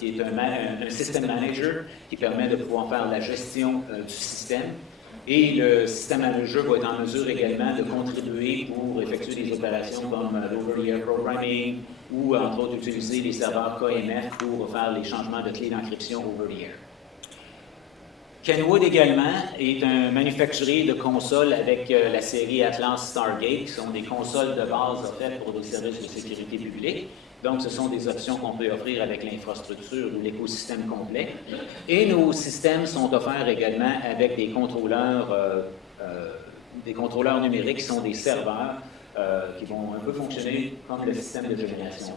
qui est un système manager qui permet de pouvoir faire la gestion du système. Et le système manager va être en mesure également de contribuer pour effectuer des opérations comme l'over-the-air programming ou, entre autres, utiliser les serveurs KMF pour faire les changements de clés d'encryption over-the-air. Kenwood également est un manufacturier de consoles avec la série Atlas Stargate, qui sont des consoles de base offertes pour des services de sécurité publique. Donc, ce sont des options qu'on peut offrir avec l'infrastructure ou l'écosystème complet. Et nos systèmes sont offerts également avec des contrôleurs numériques qui sont des serveurs qui vont un peu fonctionner comme le système de génération.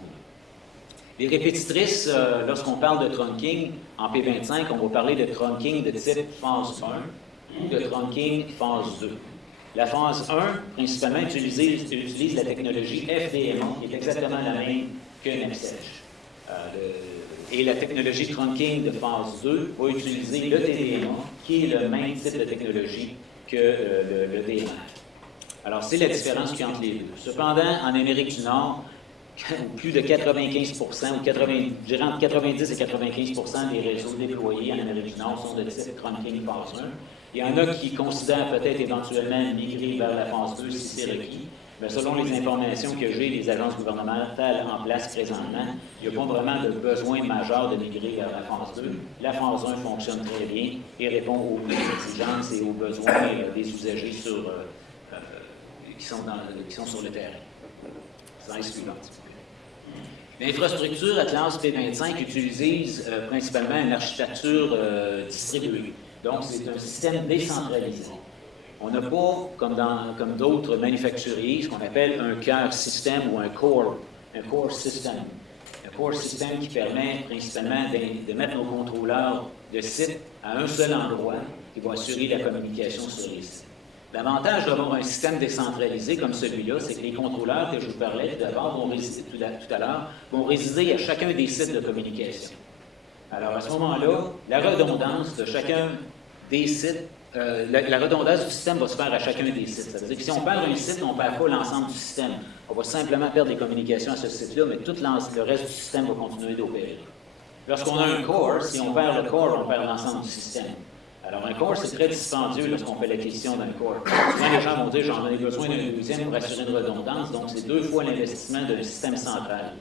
Les répétitrices, lorsqu'on parle de trunking, en P25, on va parler de trunking de type phase 1 ou de trunking phase 2. La phase 1, principalement, utilise la technologie FDMA, qui est exactement la même que NEPSEJ. Et la technologie trunking de phase 2 va utiliser le TDMA, qui est le même type de technologie que le DMR. Alors, c'est la différence qu'il y a entre les deux. Cependant, en Amérique du Nord, plus de 95 ou entre 90 et 95 des réseaux déployés en Amérique du Nord sont de type trunking phase 1. Il y en a qui considèrent peut-être éventuellement migrer vers la phase 2 si c'est requis. Mais selon les informations que j'ai des agences gouvernementales en place présentement, il n'y a pas vraiment de besoin majeur de migrer vers la phase 2. La phase 1 fonctionne très bien et répond aux exigences et aux besoins des usagers qui sont sur le terrain. Slide suivante. L'infrastructure Atlas P25 utilise principalement une architecture distribuée. Donc, c'est un système décentralisé. On n'a pas, comme d'autres manufacturiers, ce qu'on appelle un cœur système ou un core system. Un core system qui permet principalement de mettre nos contrôleurs de site à un seul endroit qui va assurer la communication sur les sites. L'avantage d'avoir un système décentralisé comme celui-là, c'est que les contrôleurs que je vous parlais tout à l'heure vont résider à chacun des sites de communication. Alors, à ce moment-là, la redondance de chacun des sites, la redondance du système va se faire à chacun des sites. Ça veut dire que si on perd un site, on ne perd pas l'ensemble du système. On va simplement perdre les communications à ce site-là, mais tout le reste du système va continuer d'opérer. Lorsqu'on a un core, si on perd le core, on perd l'ensemble du système. Alors, un core, c'est très dispendieux lorsqu'on fait l'acquisition d'un core. Souvent, les gens vont dire j'en ai besoin d'un deuxième pour assurer une redondance, donc c'est 2 fois l'investissement d'un système central.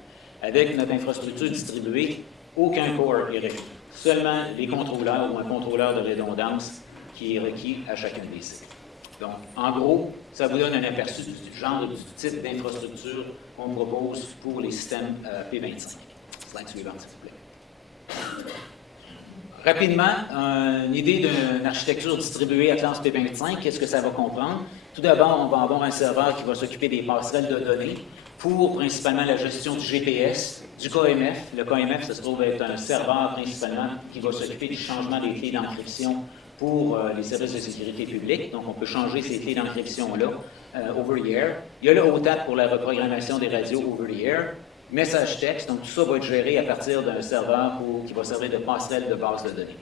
Avec notre infrastructure distribuée, aucun core est requis. Seulement les contrôleurs ou un contrôleur de redondance qui est requis à chacun des sites. Donc, en gros, ça vous donne un aperçu du genre, du type d'infrastructure qu'on propose pour les systèmes P25. Slide suivante, s'il vous plaît. Rapidement, une idée d'une architecture distribuée Atlas P25, qu'est-ce que ça va comprendre? Tout d'abord, on va avoir un serveur qui va s'occuper des passerelles de données pour principalement la gestion du GPS, du KMF. Le KMF, ça se trouve être un serveur principalement qui va s'occuper du changement des clés d'encryption pour les services de sécurité publique. Donc, on peut changer ces clés d'encryption-là over the air. Il y a le OTAP pour la reprogrammation des radios over the air. Message texte, donc tout ça va être géré à partir d'un serveur qui va servir de passerelle de base de données.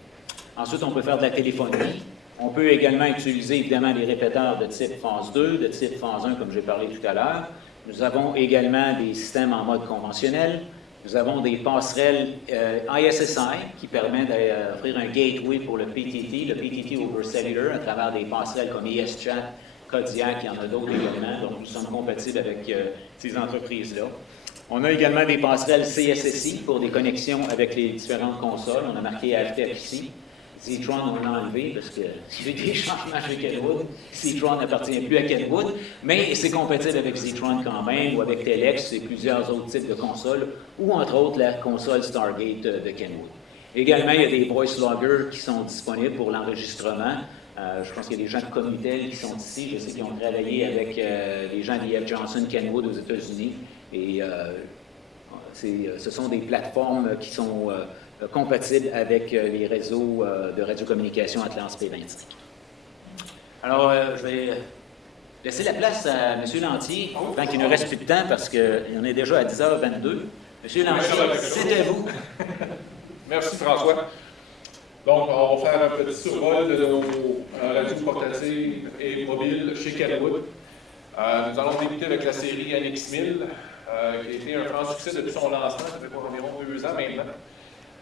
Ensuite, on peut faire de la téléphonie. On peut également utiliser évidemment des répéteurs de type phase 2, de type phase 1, comme j'ai parlé tout à l'heure. Nous avons également des systèmes en mode conventionnel. Nous avons des passerelles ISSI qui permettent d'offrir un gateway pour le PTT over cellular à travers des passerelles comme ESChat, Kodiak, il y en a d'autres également, donc nous sommes compatibles avec ces entreprises-là. On a également des passerelles CSSI pour des connexions avec les différentes consoles. On a marqué AFTF ici. Zetron, on l'a enlevé parce qu'il y a eu des changements chez Kenwood. Zetron n'appartient plus à Kenwood, mais c'est compatible avec Zetron quand même, ou avec Telex et plusieurs autres types de consoles, ou entre autres la console Stargate de Kenwood. Également, il y a des voice loggers qui sont disponibles pour l'enregistrement. Je pense qu'il y a des gens de Comitel qui sont ici. Je sais qu'ils ont travaillé avec les gens d'E.F. Johnson Kenwood aux États-Unis. Et ce sont des plateformes qui sont compatibles avec les réseaux de radiocommunication Atlas P25. Alors, je vais laisser la place à M. Lantier, tant qu'il ne reste plus de temps, parce qu'on est déjà à 10h22. M. Lantier, c'est à vous. Merci, François. Donc, on va faire un petit survol de nos radios portatives et mobiles chez Kenwood. Nous allons débuter avec la série NX1000, qui a été un franc succès depuis son lancement, ça fait pour environ 2 ans maintenant.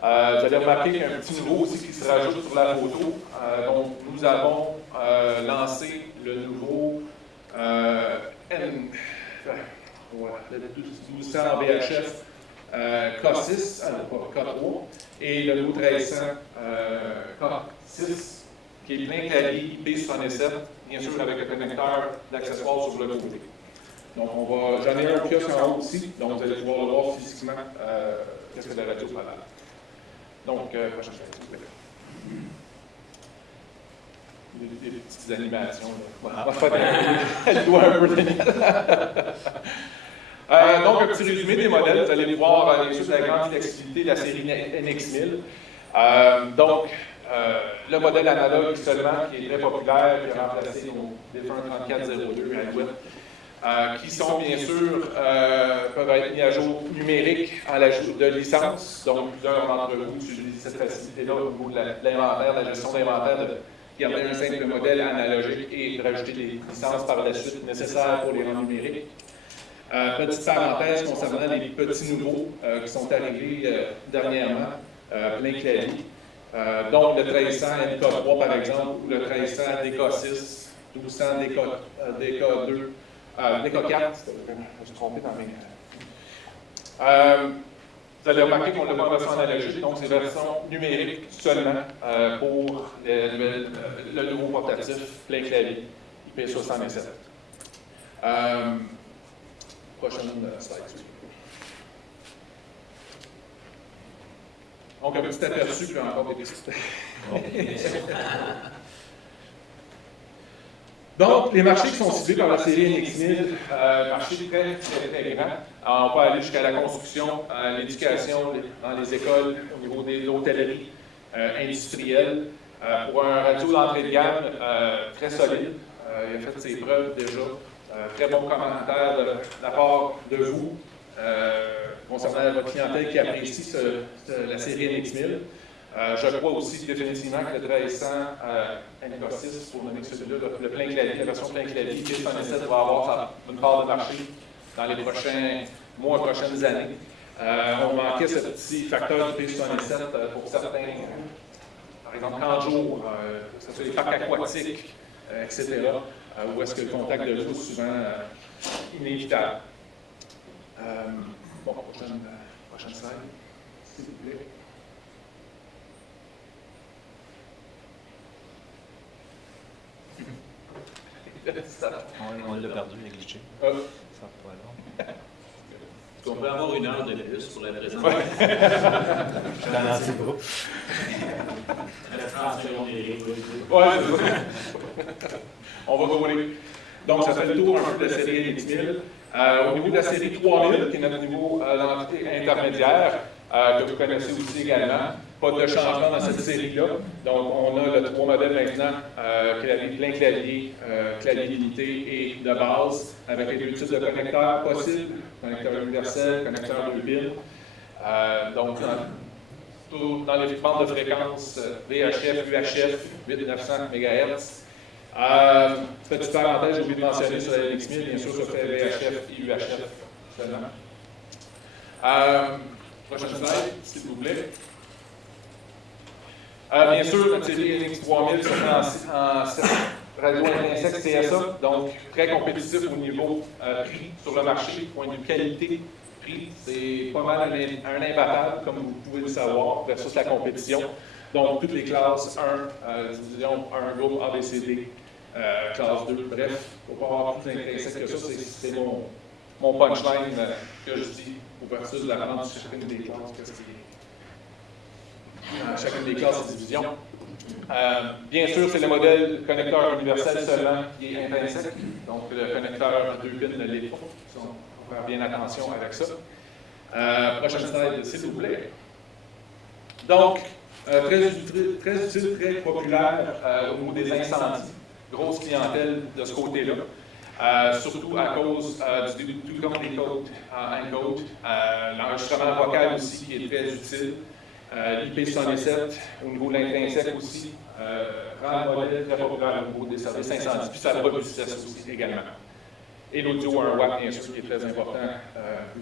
Vous allez remarquer qu'il y a un petit nouveau aussi qui se rajoute sur la photo. Donc, nous avons lancé le nouveau le 1200 VHF K6, K3, et le nouveau 1300 K6, qui est plein quali IP67, bien sûr avec le connecteur d'accessoires sur le côté. Donc, j'en ai un kiosque en haut aussi, donc vous allez pouvoir le voir physiquement qu'est-ce que la radio parle. Donc, prochaine slide, s'il vous plaît. des petites animations. Là. On va faire le doigt un peu. Donc, un petit résumé des modèles. Vous allez voir bien sûr la grande flexibilité de la série NX1000. Le modèle analogue seulement, qui est très populaire, qui a remplacé nos défunts 3402 Alouette, qui sont bien sûr, peuvent être mis à jour numérique en l'ajout de licence. Donc, plusieurs d'entre vous utilisent cette facilité-là au niveau de l'inventaire, de la gestion d'inventaire, de garder un simple modèle analogique et de rajouter des licences par la suite nécessaires pour les rendre numériques. Petite parenthèse concernant les petits nouveaux qui sont arrivés dernièrement, plein clavier. Donc le 1300 MK3 par exemple, ou le 1300 DK6, 1200 DK2, DK4, je me suis trompé dans mes. Vous allez remarquer qu'on l'a pas en version analogique, donc c'est version numérique seulement pour le nouveau portatif plein clavier IP67. Prochaine slide. Donc, un petit aperçu, puis encore des petites. Donc, les marchés qui sont ciblés par la série NX1000, marchés très grands. On peut aller jusqu'à la construction, l'éducation, dans les écoles, au niveau de l'hôtellerie industrielle. Pour un radio d'entrée de gamme très solide, il a fait ses preuves déjà. Très bon commentaire de la part de vous concernant votre clientèle qui apprécie la série NX1000. Je crois aussi définitivement que le 1300 NK6, pour nommer celui-là, le plein clavier, la version plein clavier, IP67 va avoir une part de marché dans les prochains mois, prochaines années. On manquait ce petit facteur du IP67 pour certains, par exemple, Canjo, que ce soit les parcs aquatiques, etc., où est-ce que le contact de l'eau est souvent inévitable. Prochaine slide, s'il vous plaît. On l'a perdu, négligé. Ça va pas On peut avoir une heure de plus pour la présentation. Je suis dans l'anti-groupe. On va rouler. Donc, ça fait le tour un peu de la série NX1000. Au niveau de la série 3000, qui est notre niveau d'entité intermédiaire, que vous connaissez aussi également, pas de changement dans cette série-là. Donc, on a le 3 modèles maintenant, clavier plein clavier, clavier limité et de base, avec les deux types de connecteurs possibles, connecteur universel, connecteur 2 pins. Donc, dans les bandes de fréquence VHF, UHF, 8900 MHz. Petite parenthèse, j'ai oublié de mentionner sur la NX1000, bien sûr, ça fait VHF et UHF seulement. Prochaine slide, s'il vous plaît. Bien sûr, notre série NX3000 se fait en radio intrinsèque CSA, donc très compétitif au niveau prix sur le marché, point de vue qualité. Prix, c'est pas mal un imbattable, comme vous pouvez le savoir, versus la compétition. Donc, toutes les classes 1, division 1 groupe ABCD, classe 2, bref, il ne faut pas avoir plus d'intrinsèque que ça, c'est mon punchline que je dis au versus de la vente de chacune des classes, que c'est chacune des classes et divisions. Bien sûr, c'est le modèle connecteur universel seulement qui est intrinsèque, donc le connecteur 2 pins ne l'est pas. On va faire bien attention avec ça. Prochaine slide, s'il vous plaît. Donc, très utile, très populaire au niveau des incendies. Grosse clientèle de ce côté-là. Surtout à cause tout comme les codes en encode. L'enregistrement vocal aussi qui est très utile. L'IP67 au niveau de l'intrinsèque aussi. Rend le modèle très populaire au niveau des services incendies. Puis ça produit aussi également. Et l'audio 1 watt, bien sûr, qui est très important.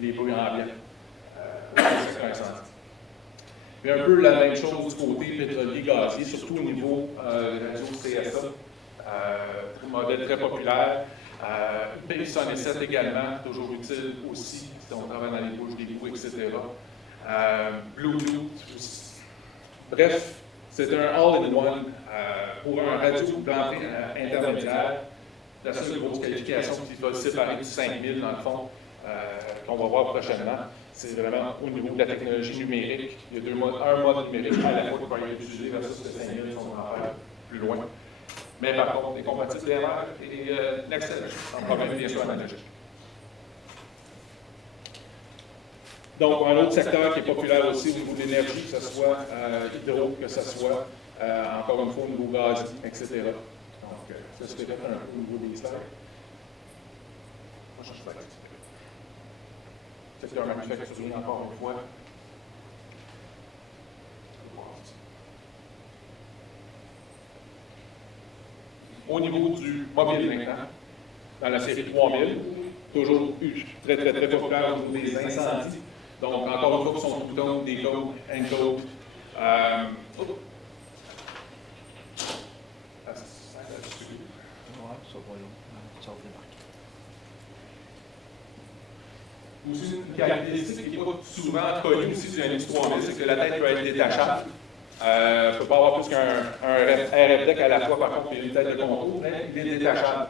Les bruits ambiants. Mais un peu la même chose du côté pétrolier gazier, surtout au niveau radio CSA. Modèle très populaire. IP67 également, toujours utile aussi, si on travaille dans les bouches d'égout, etc. Bluetooth. Bref, c'est un all-in-one pour un radio d'entrée intermédiaire. La seule grosse qualification qui va le séparer du 5000 dans le fond, qu'on va voir prochainement, c'est vraiment au niveau de la technologie numérique. Il y a un mode numérique à la fois qui va être utilisé versus le 5000 si on va en faire plus loin. Mais par contre, est compatible DMR et Nextel, sans problème, bien sûr, analogique. Donc, un autre secteur qui est populaire aussi au niveau de l'énergie, que ce soit hydro, que ce soit, encore une fois, au niveau gaz, etc. Donc, ça se fait un peu au niveau des slides. Prochaine slide. Secteur manufacturier, encore une fois. Au niveau du mobile maintenant, dans la série 3000, toujours très populaire au niveau des incendies. Donc, encore une fois, son bouton, des codes, encode. Aussi, une caractéristique qui n'est pas souvent connue aussi du NX3000, c'est que la tête peut être détachable. Il ne peut pas avoir plus qu'un RF-deck à la fois, par contre, il y a une tête de contrôle, mais il est détachable.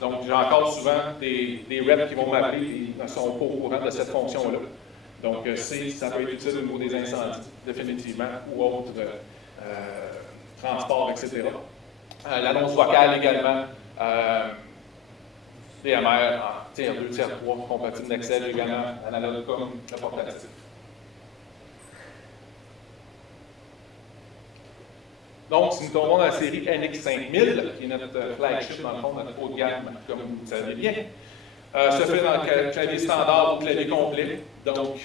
Donc, j'ai encore souvent des reps qui vont m'appeler et ne sont pas au courant de cette fonction-là. Donc, ça peut être utile au niveau des incendies, définitivement, ou autres transports, etc. L'annonce vocale également, DMR en tier 2, tier 3, compatible Nextel également, analogue comme le portatif. Donc, si nous tombons dans la série NX5000, qui est notre flagship, dans le fond, notre haut de gamme, comme vous le savez bien, se fait dans le clavier standard ou clavier complet, donc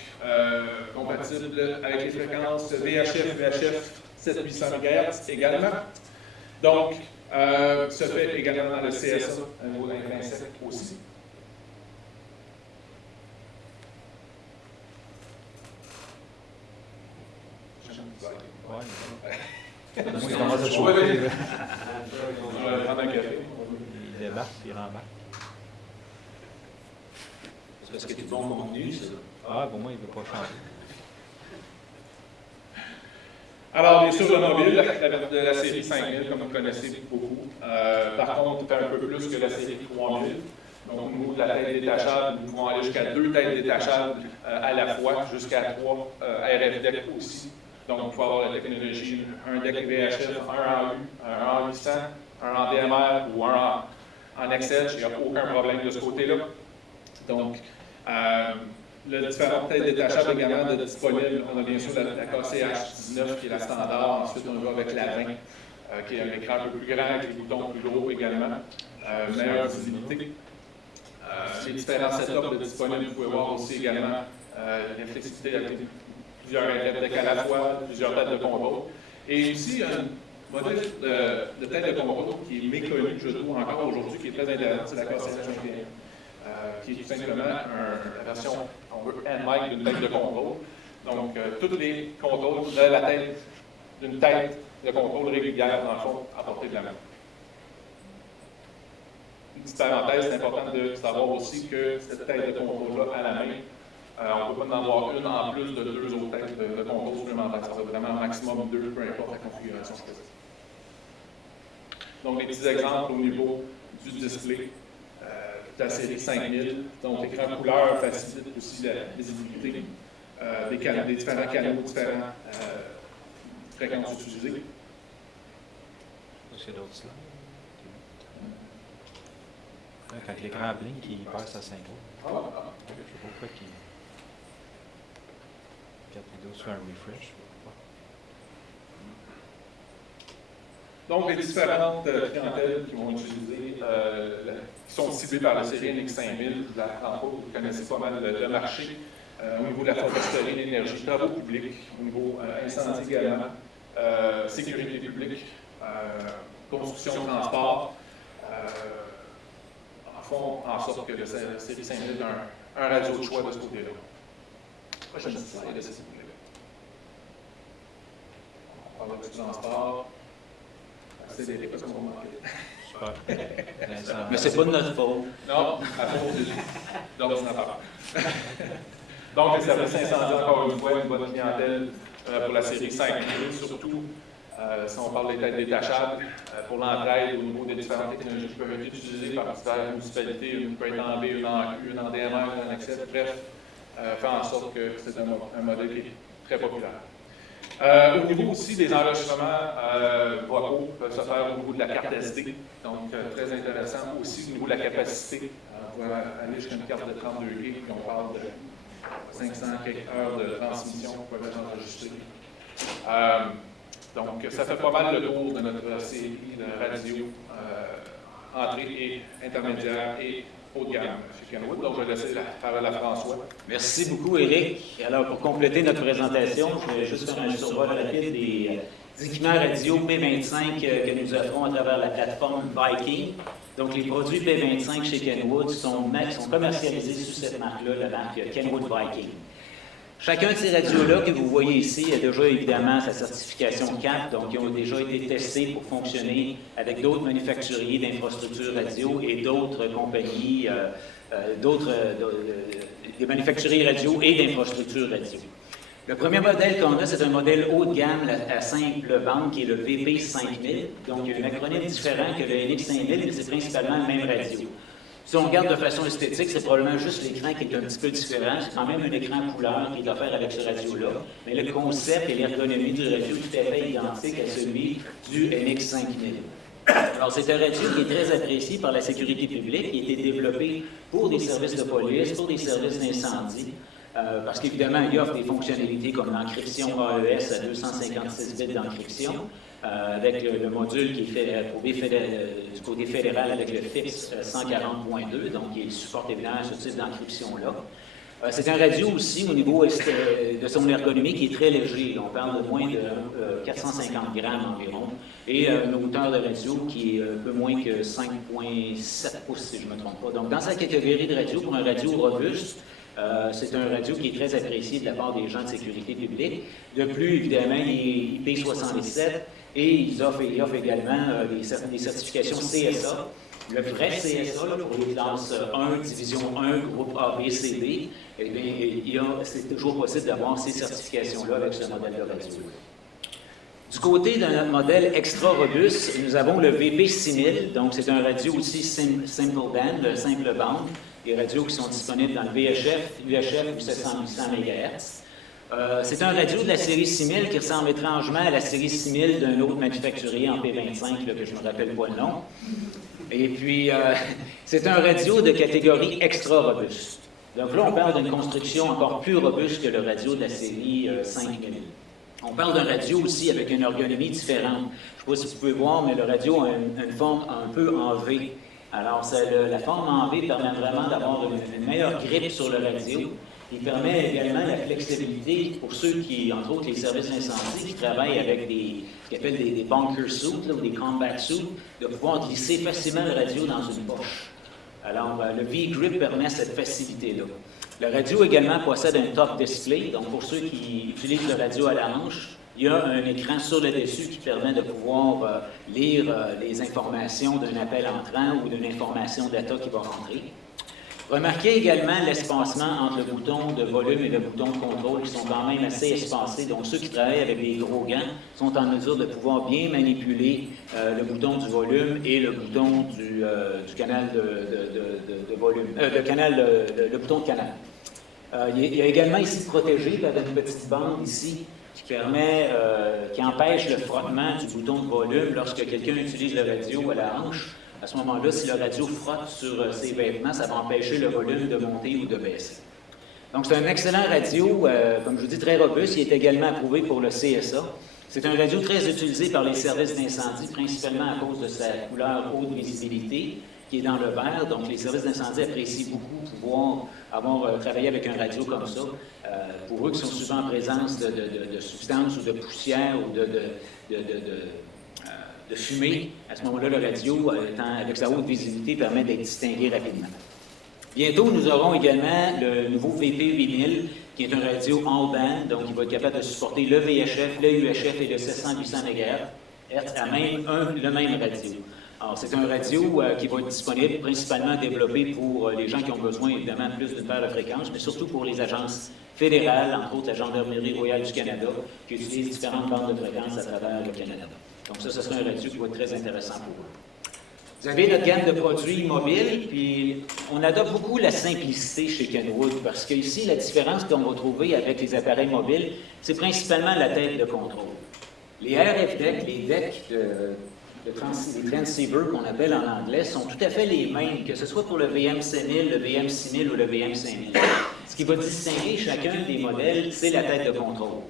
compatible avec les fréquences VHF 7800 MHz également. Donc, se fait également dans le CSA, un niveau intrinsèque aussi. Il commence à chauffer. Je vais prendre un café. Il débarque, il rembarque. C'est parce que c'est du bon contenu, ça. Ah, pour moi, il ne veut pas changer. Alors, bien sûr, le mobile, de la série 5000, comme vous connaissez beaucoup. Par contre, il fait un peu plus que la série 3000. Donc, au niveau de la tête détachable, nous pouvons aller jusqu'à 2 têtes détachables à la fois, jusqu'à 3 RF deck aussi. Donc, il faut avoir la technologie, un deck VHF, un en U, un en 800, un en DMR ou un en Excel. Il n'y a aucun problème de ce côté-là. Donc, le différentes têtes détachables également de disponibles. On a bien sûr la KCH19 qui est la standard. Ensuite, on va avec la 20 qui est un écran un peu plus grand, avec les boutons plus gros également. Meilleure visibilité. Les différents setups disponibles, vous pouvez voir aussi également la flexibilité avec plusieurs RF à la fois, plusieurs têtes de contrôle. Et aussi, un modèle de tête de contrôle qui est méconnu, je trouve, encore aujourd'hui, qui est très intéressant, c'est la KCH21. Qui est tout simplement la version, on veut, end-mic d'une tête de contrôle. Donc, tous les contrôles de la tête, d'une tête de contrôle régulière, dans le fond, à portée de la main. Une petite parenthèse, c'est important de savoir aussi que cette tête de contrôle-là, à la main, on ne peut pas en avoir une en plus de 2 autres têtes de contrôle supplémentaires. Ça va vraiment un maximum 2, peu importe la configuration choisie. Donc, des petits exemples au niveau du display. La série 5000, donc l'écran couleur facilite aussi la visibilité des différents canaux, différentes fréquences utilisées. C'est d'autres slides. Quand l'écran blink, il passe à 5 euros. Je ne sais pas pourquoi il... Quand la vidéo se fait un refresh. Donc, les différentes clientèles qui vont utiliser, qui sont ciblées par la série NX5000, vous connaissez pas mal le marché au niveau de la foresterie, l'énergie, travaux publics, au niveau incendie également, sécurité publique, construction, transport, font en sorte que la série 5000 a un réseau de choix de ce côté-là. Prochaine slide, s'il vous plaît. On parle du transport. Accélérer parce qu'on va manquer. Super. Mais c'est pas de notre faute. Non, à cause de l'ordinateur. Donc, les services incendies, encore une fois, une bonne clientèle pour la série 5000, surtout si on parle des têtes détachables, pour l'entraide au niveau des différentes technologies qui peuvent être utilisées par différentes municipalités, une peut être en B, une en Q, une en DMR, une en Excel, bref, fait en sorte que c'est un modèle qui est très populaire. Au niveau aussi des enregistrements vocaux peuvent se faire au niveau de la carte SD, donc très intéressant. Aussi au niveau de la capacité, on va aller jusqu'à une carte de 32 GB, puis on parle de 500 quelques heures de transmission qui peuvent être enregistrées. Donc ça fait pas mal le tour de notre série de radio entrée et intermédiaire et haut de gamme chez Kenwood. Donc, je vais laisser la parole à François. Merci beaucoup, Éric. Alors, pour compléter notre présentation, je vais juste faire un survol rapide des équipements radio P25 que nous offrons à travers la plateforme Viking. Donc, les produits P25 chez Kenwood sont commercialisés sous cette marque-là, la marque Kenwood Viking. Chacun de ces radios-là que vous voyez ici a déjà évidemment sa certification CAP, donc ils ont déjà été testés pour fonctionner avec d'autres manufacturiers d'infrastructures radio et d'autres compagnies, des manufacturiers radio et d'infrastructures radio. Le premier modèle qu'on a, c'est un modèle haut de gamme à simple bande qui est le VP5000, donc il y a un acronyme différent que le NX5000, mais c'est principalement le même radio. Si on regarde de façon esthétique, c'est probablement juste l'écran qui est un petit peu différent. C'est quand même un écran couleur qui est offert avec ce radio-là. Mais le concept et l'ergonomie du radio est tout à fait identique à celui du NX5000. Alors, c'est un radio qui est très apprécié par la sécurité publique, qui a été développé pour des services de police, pour des services d'incendie, parce qu'évidemment, il offre des fonctionnalités comme l'encryption AES à 256 bits d'encryption, avec le module qui est fait approuvé du côté fédéral avec le FIPS 140.2, donc il supporte évidemment ce type d'encryption-là. C'est un radio aussi au niveau de son ergonomie qui est très léger. On parle de moins de 450 grammes environ. Et un hauteur de radio qui est un peu moins que 5,7 pouces, si je ne me trompe pas. Donc, dans sa catégorie de radio, pour un radio robuste, c'est un radio qui est très apprécié de la part des gens de sécurité publique. De plus, évidemment, il est IP67 et il offre également des certifications CSA. Le vrai CSA, là, pour les classes 1, division 1, groupe A, B, C, D, eh bien, c'est toujours possible d'avoir ces certifications-là avec ce modèle de radio. Du côté d'un modèle extra robuste, nous avons le VP6000, donc c'est un radio aussi simple band, simple bande, des radios qui sont disponibles dans le VHF, UHF ou 700-800 MHz. C'est un radio de la série 6000 qui ressemble étrangement à la série 6000 d'un autre manufacturier en P25, là, que je ne me rappelle pas le nom. Et puis, c'est un radio de catégorie extra robuste. Donc là, on parle d'une construction encore plus robuste que le radio de la série 5000. On parle d'un radio aussi avec une ergonomie différente. Je ne sais pas si vous pouvez voir, mais le radio a une forme un peu en V. Alors, la forme en V permet vraiment d'avoir une meilleure grippe sur le radio. Il permet également la flexibilité pour ceux qui, entre autres les services d'incendie, qui travaillent avec ce qu'ils appellent des bunker suits ou des combat suits, de pouvoir glisser facilement le radio dans une poche. Alors, le V-Grip permet cette facilité-là. Le radio également possède un top display, donc pour ceux qui utilisent le radio à la hanche, il y a un écran sur le dessus qui permet de pouvoir lire les informations d'un appel entrant ou d'une information data qui va rentrer. Remarquez également l'espacement entre le bouton de volume et le bouton de contrôle qui sont quand même assez espacés. Donc, ceux qui travaillent avec des gros gants sont en mesure de pouvoir bien manipuler le bouton du volume et le bouton du canal de volume, le bouton de canal. Il y a également ici protégé avec une petite bande ici qui empêche le frottement du bouton de volume lorsque quelqu'un utilise le radio à la hanche. À ce moment-là, si le radio frotte sur ses vêtements, ça va empêcher le volume de monter ou de baisser. Donc, c'est un excellent radio, comme je vous dis, très robuste. Il est également approuvé pour le CSA. C'est un radio très utilisé par les services d'incendie, principalement à cause de sa couleur haute visibilité, qui est dans le vert. Donc, les services d'incendie apprécient beaucoup pouvoir avoir travaillé avec un radio comme ça. Pour eux qui sont souvent en présence de substances ou de poussière ou de fumée, à ce moment-là, le radio, avec sa haute visibilité, permet d'être distingué rapidement. Bientôt, nous aurons également le nouveau VP8000, qui est un radio all band, donc il va être capable de supporter le VHF, le UHF et le 700-800 MHz à le même radio. Alors, c'est un radio qui va être disponible, principalement développé pour les gens qui ont besoin, évidemment, plus d'une paire de fréquences, mais surtout pour les agences fédérales, entre autres la Gendarmerie royale du Canada, qui utilise différentes bandes de fréquences à travers le Canada. Donc ça, ce sera un radio qui va être très intéressant pour eux. Vous avez notre gamme de produits mobiles, puis on adopte beaucoup la simplicité chez Kenwood, parce qu'ici, la différence qu'on va trouver avec les appareils mobiles, c'est principalement la tête de contrôle. Les RF decks, les decks les transceivers qu'on appelle en anglais, sont tout à fait les mêmes, que ce soit pour le VM5000, le VM6000 ou le VM5000. Ce qui va distinguer chacun des modèles, c'est la tête de contrôle.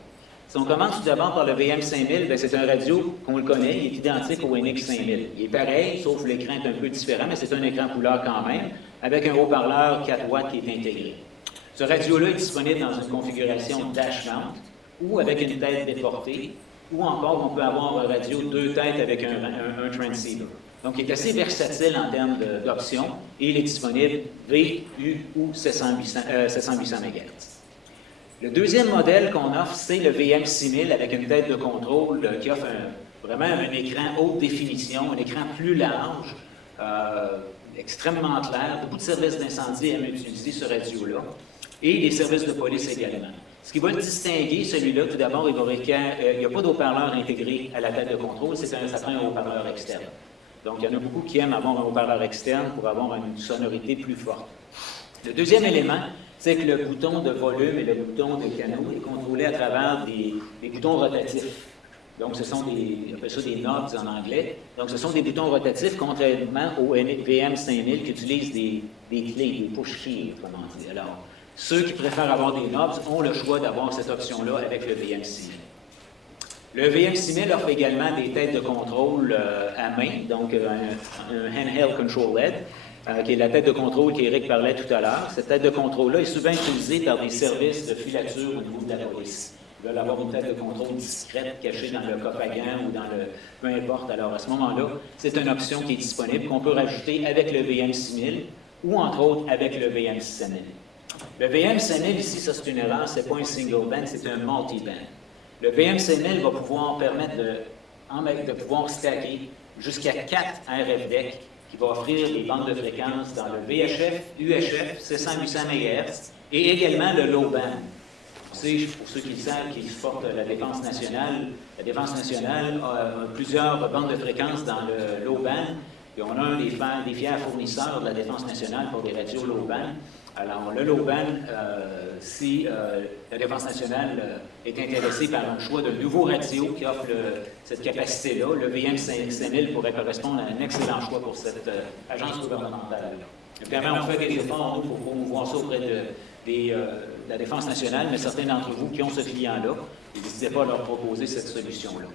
Si on commence tout d'abord par le VM5000, c'est un radio qu'on le connaît, il est identique au NX5000. Il est pareil, sauf l'écran est un peu différent, mais c'est un écran couleur quand même, avec un haut-parleur 4 watts qui est intégré. Ce radio-là est disponible dans une configuration dash mount, ou avec une tête déportée, ou encore on peut avoir un radio 2 têtes avec un transceiver. Donc il est assez versatile en termes d'options, et il est disponible V, U ou 700-800 MHz. Le deuxième modèle qu'on offre, c'est le VM6000 avec une tête de contrôle qui offre vraiment un écran haute définition, un écran plus large, extrêmement clair, beaucoup de services d'incendie aiment utiliser ce radio-là, et les services de police également. Ce qui va le distinguer, celui-là, tout d'abord, il n'y a pas d'haut-parleur intégré à la tête de contrôle, ça prend un haut-parleur externe. Donc, il y en a beaucoup qui aiment avoir un haut-parleur externe pour avoir une sonorité plus forte. Le deuxième élément, c'est que le bouton de volume et le bouton de canaux est contrôlé à travers des boutons rotatifs. Donc, ce sont on appelle ça des knobs en anglais. Donc, ce sont des boutons rotatifs, contrairement au VM5000 qui utilise des clés, des push keys, autrement dit. Alors, ceux qui préfèrent avoir des knobs ont le choix d'avoir cette option-là avec le VM6000. Le VM6000 offre également des têtes de contrôle à main, donc un handheld control LED, qui est la tête de contrôle qu'Éric parlait tout à l'heure. Cette tête de contrôle-là est souvent utilisée par des services de filature au niveau de la police. Ils veulent avoir une tête de contrôle discrète, cachée dans le coffre à gants ou dans le... peu importe. Alors, à ce moment-là, c'est une option qui est disponible, qu'on peut rajouter avec le VM6000 ou, entre autres, avec le VM6000. Le VM5000, ici, ça c'est une erreur, c'est pas un single band, c'est un multi-band. Le VM5000 va pouvoir permettre de pouvoir stacker jusqu'à 4 RF decks qui va offrir des bandes de fréquences dans le VHF, UHF, 700-800 MHz et également le low band. C'est, pour ceux qui le savent, qui supportent la Défense nationale a plusieurs bandes de fréquences dans le low band. Et on a un des fiers fournisseurs de la Défense nationale pour des radios low band. Alors, le low band, si la Défense nationale est intéressée par un choix de nouveaux radios qui offrent cette capacité-là, le VM5000 pourrait correspondre à un excellent choix pour cette agence gouvernementale-là. Évidemment, on fait des efforts pour promouvoir ça auprès de la Défense nationale, mais certains d'entre vous qui ont ce client-là, n'hésitez pas à leur proposer cette solution-là.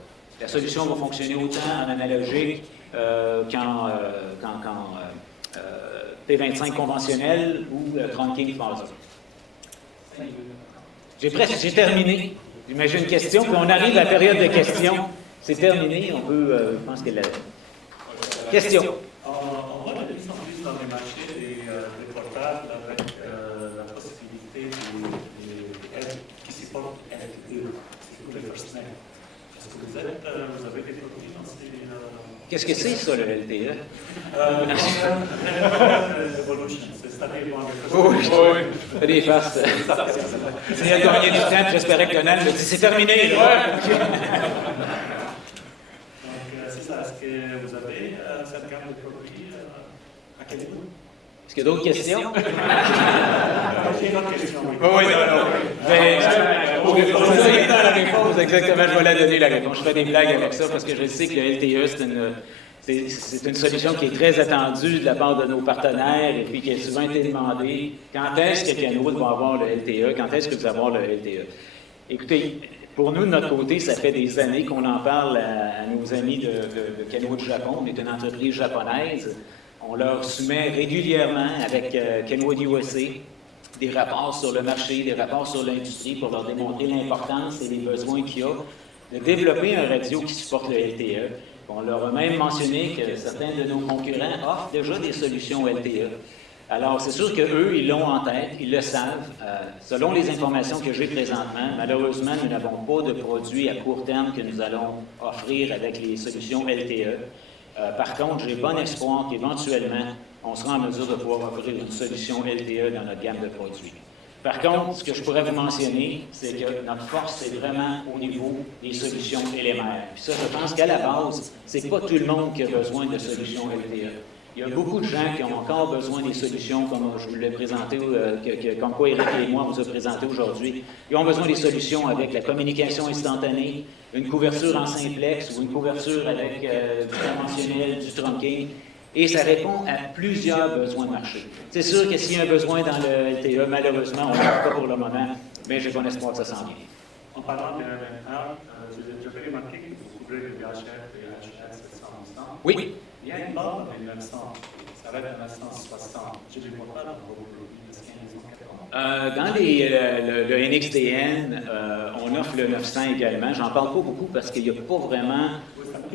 La solution va fonctionner autant en analogique qu'en P25 conventionnel ou trunking phaseur. J'ai terminé. J'ai une question, puis on arrive à la période de questions. C'est terminé, on peut, je pense que la question. On voit de plus en plus dans les marchés des portables avec la possibilité qui supportent LTE, c'est pour les personnels. Est-ce que vous avez des produits dans ces... Qu'est-ce que c'est, ça, le LTE? Evolution, c'est-à-dire... Oui, des farces. C'est à gagner du temps, j'espérais que Donald me dit « c'est terminé ». Donc, c'est ça. Est-ce que vous avez cette gamme de produits à quel niveau? Est-ce qu'il y a d'autres questions? J'ai une autre question. Oui, la réponse, exactement, je vais la donner la réponse. Je fais des blagues avec ça parce que je sais que le LTE, c'est une solution qui est très attendue de la part de nos partenaires et puis qui a souvent été demandée. Quand est-ce que Kenwood va avoir le LTE? Quand est-ce que vous allez avoir le LTE? Écoutez, pour nous, de notre côté, ça fait des années qu'on en parle à nos amis de Kenwood Japon. On est une entreprise japonaise. On leur soumet régulièrement avec Kenwood USA des rapports sur le marché, des rapports sur l'industrie pour leur démontrer l'importance et les besoins qu'il y a de développer un radio qui supporte le LTE. On leur a même mentionné que certains de nos concurrents offrent déjà des solutions LTE. Alors, c'est sûr qu'eux, ils l'ont en tête, ils le savent. Selon les informations que j'ai présentement, malheureusement, nous n'avons pas de produits à court terme que nous allons offrir avec les solutions LTE. Par contre, j'ai bon espoir qu'éventuellement, on sera en mesure de pouvoir offrir une solution LTE dans notre gamme de produits. Par contre, ce que je pourrais vous mentionner, c'est que notre force, c'est vraiment au niveau des solutions LMR. Puis ça, je pense qu'à la base, c'est pas tout le monde qui a besoin de solutions LTE. Il y a beaucoup de gens qui ont encore besoin des solutions, comme je vous l'ai présenté, comme quoi Éric et moi vous a présenté aujourd'hui. Ils ont besoin des solutions avec la communication instantanée, une couverture en simplex ou une couverture avec du conventionnel, du trunking. Et ça répond à plusieurs besoins de marché. C'est sûr que s'il y a un besoin dans le LTE, malheureusement, on ne l'a pas pour le moment, mais j'ai bon espoir que ça s'en vient. En parlant de LMR, j'avais remarqué que vous couvrez le VHF et le HF 700. Oui. Il y a une borne dans les 900, ça va être 960. Je ne les vois pas dans vos produits de 15 Dans le NXDN, on offre le 900 également. J'en parle pas beaucoup parce qu'il n'y a pas vraiment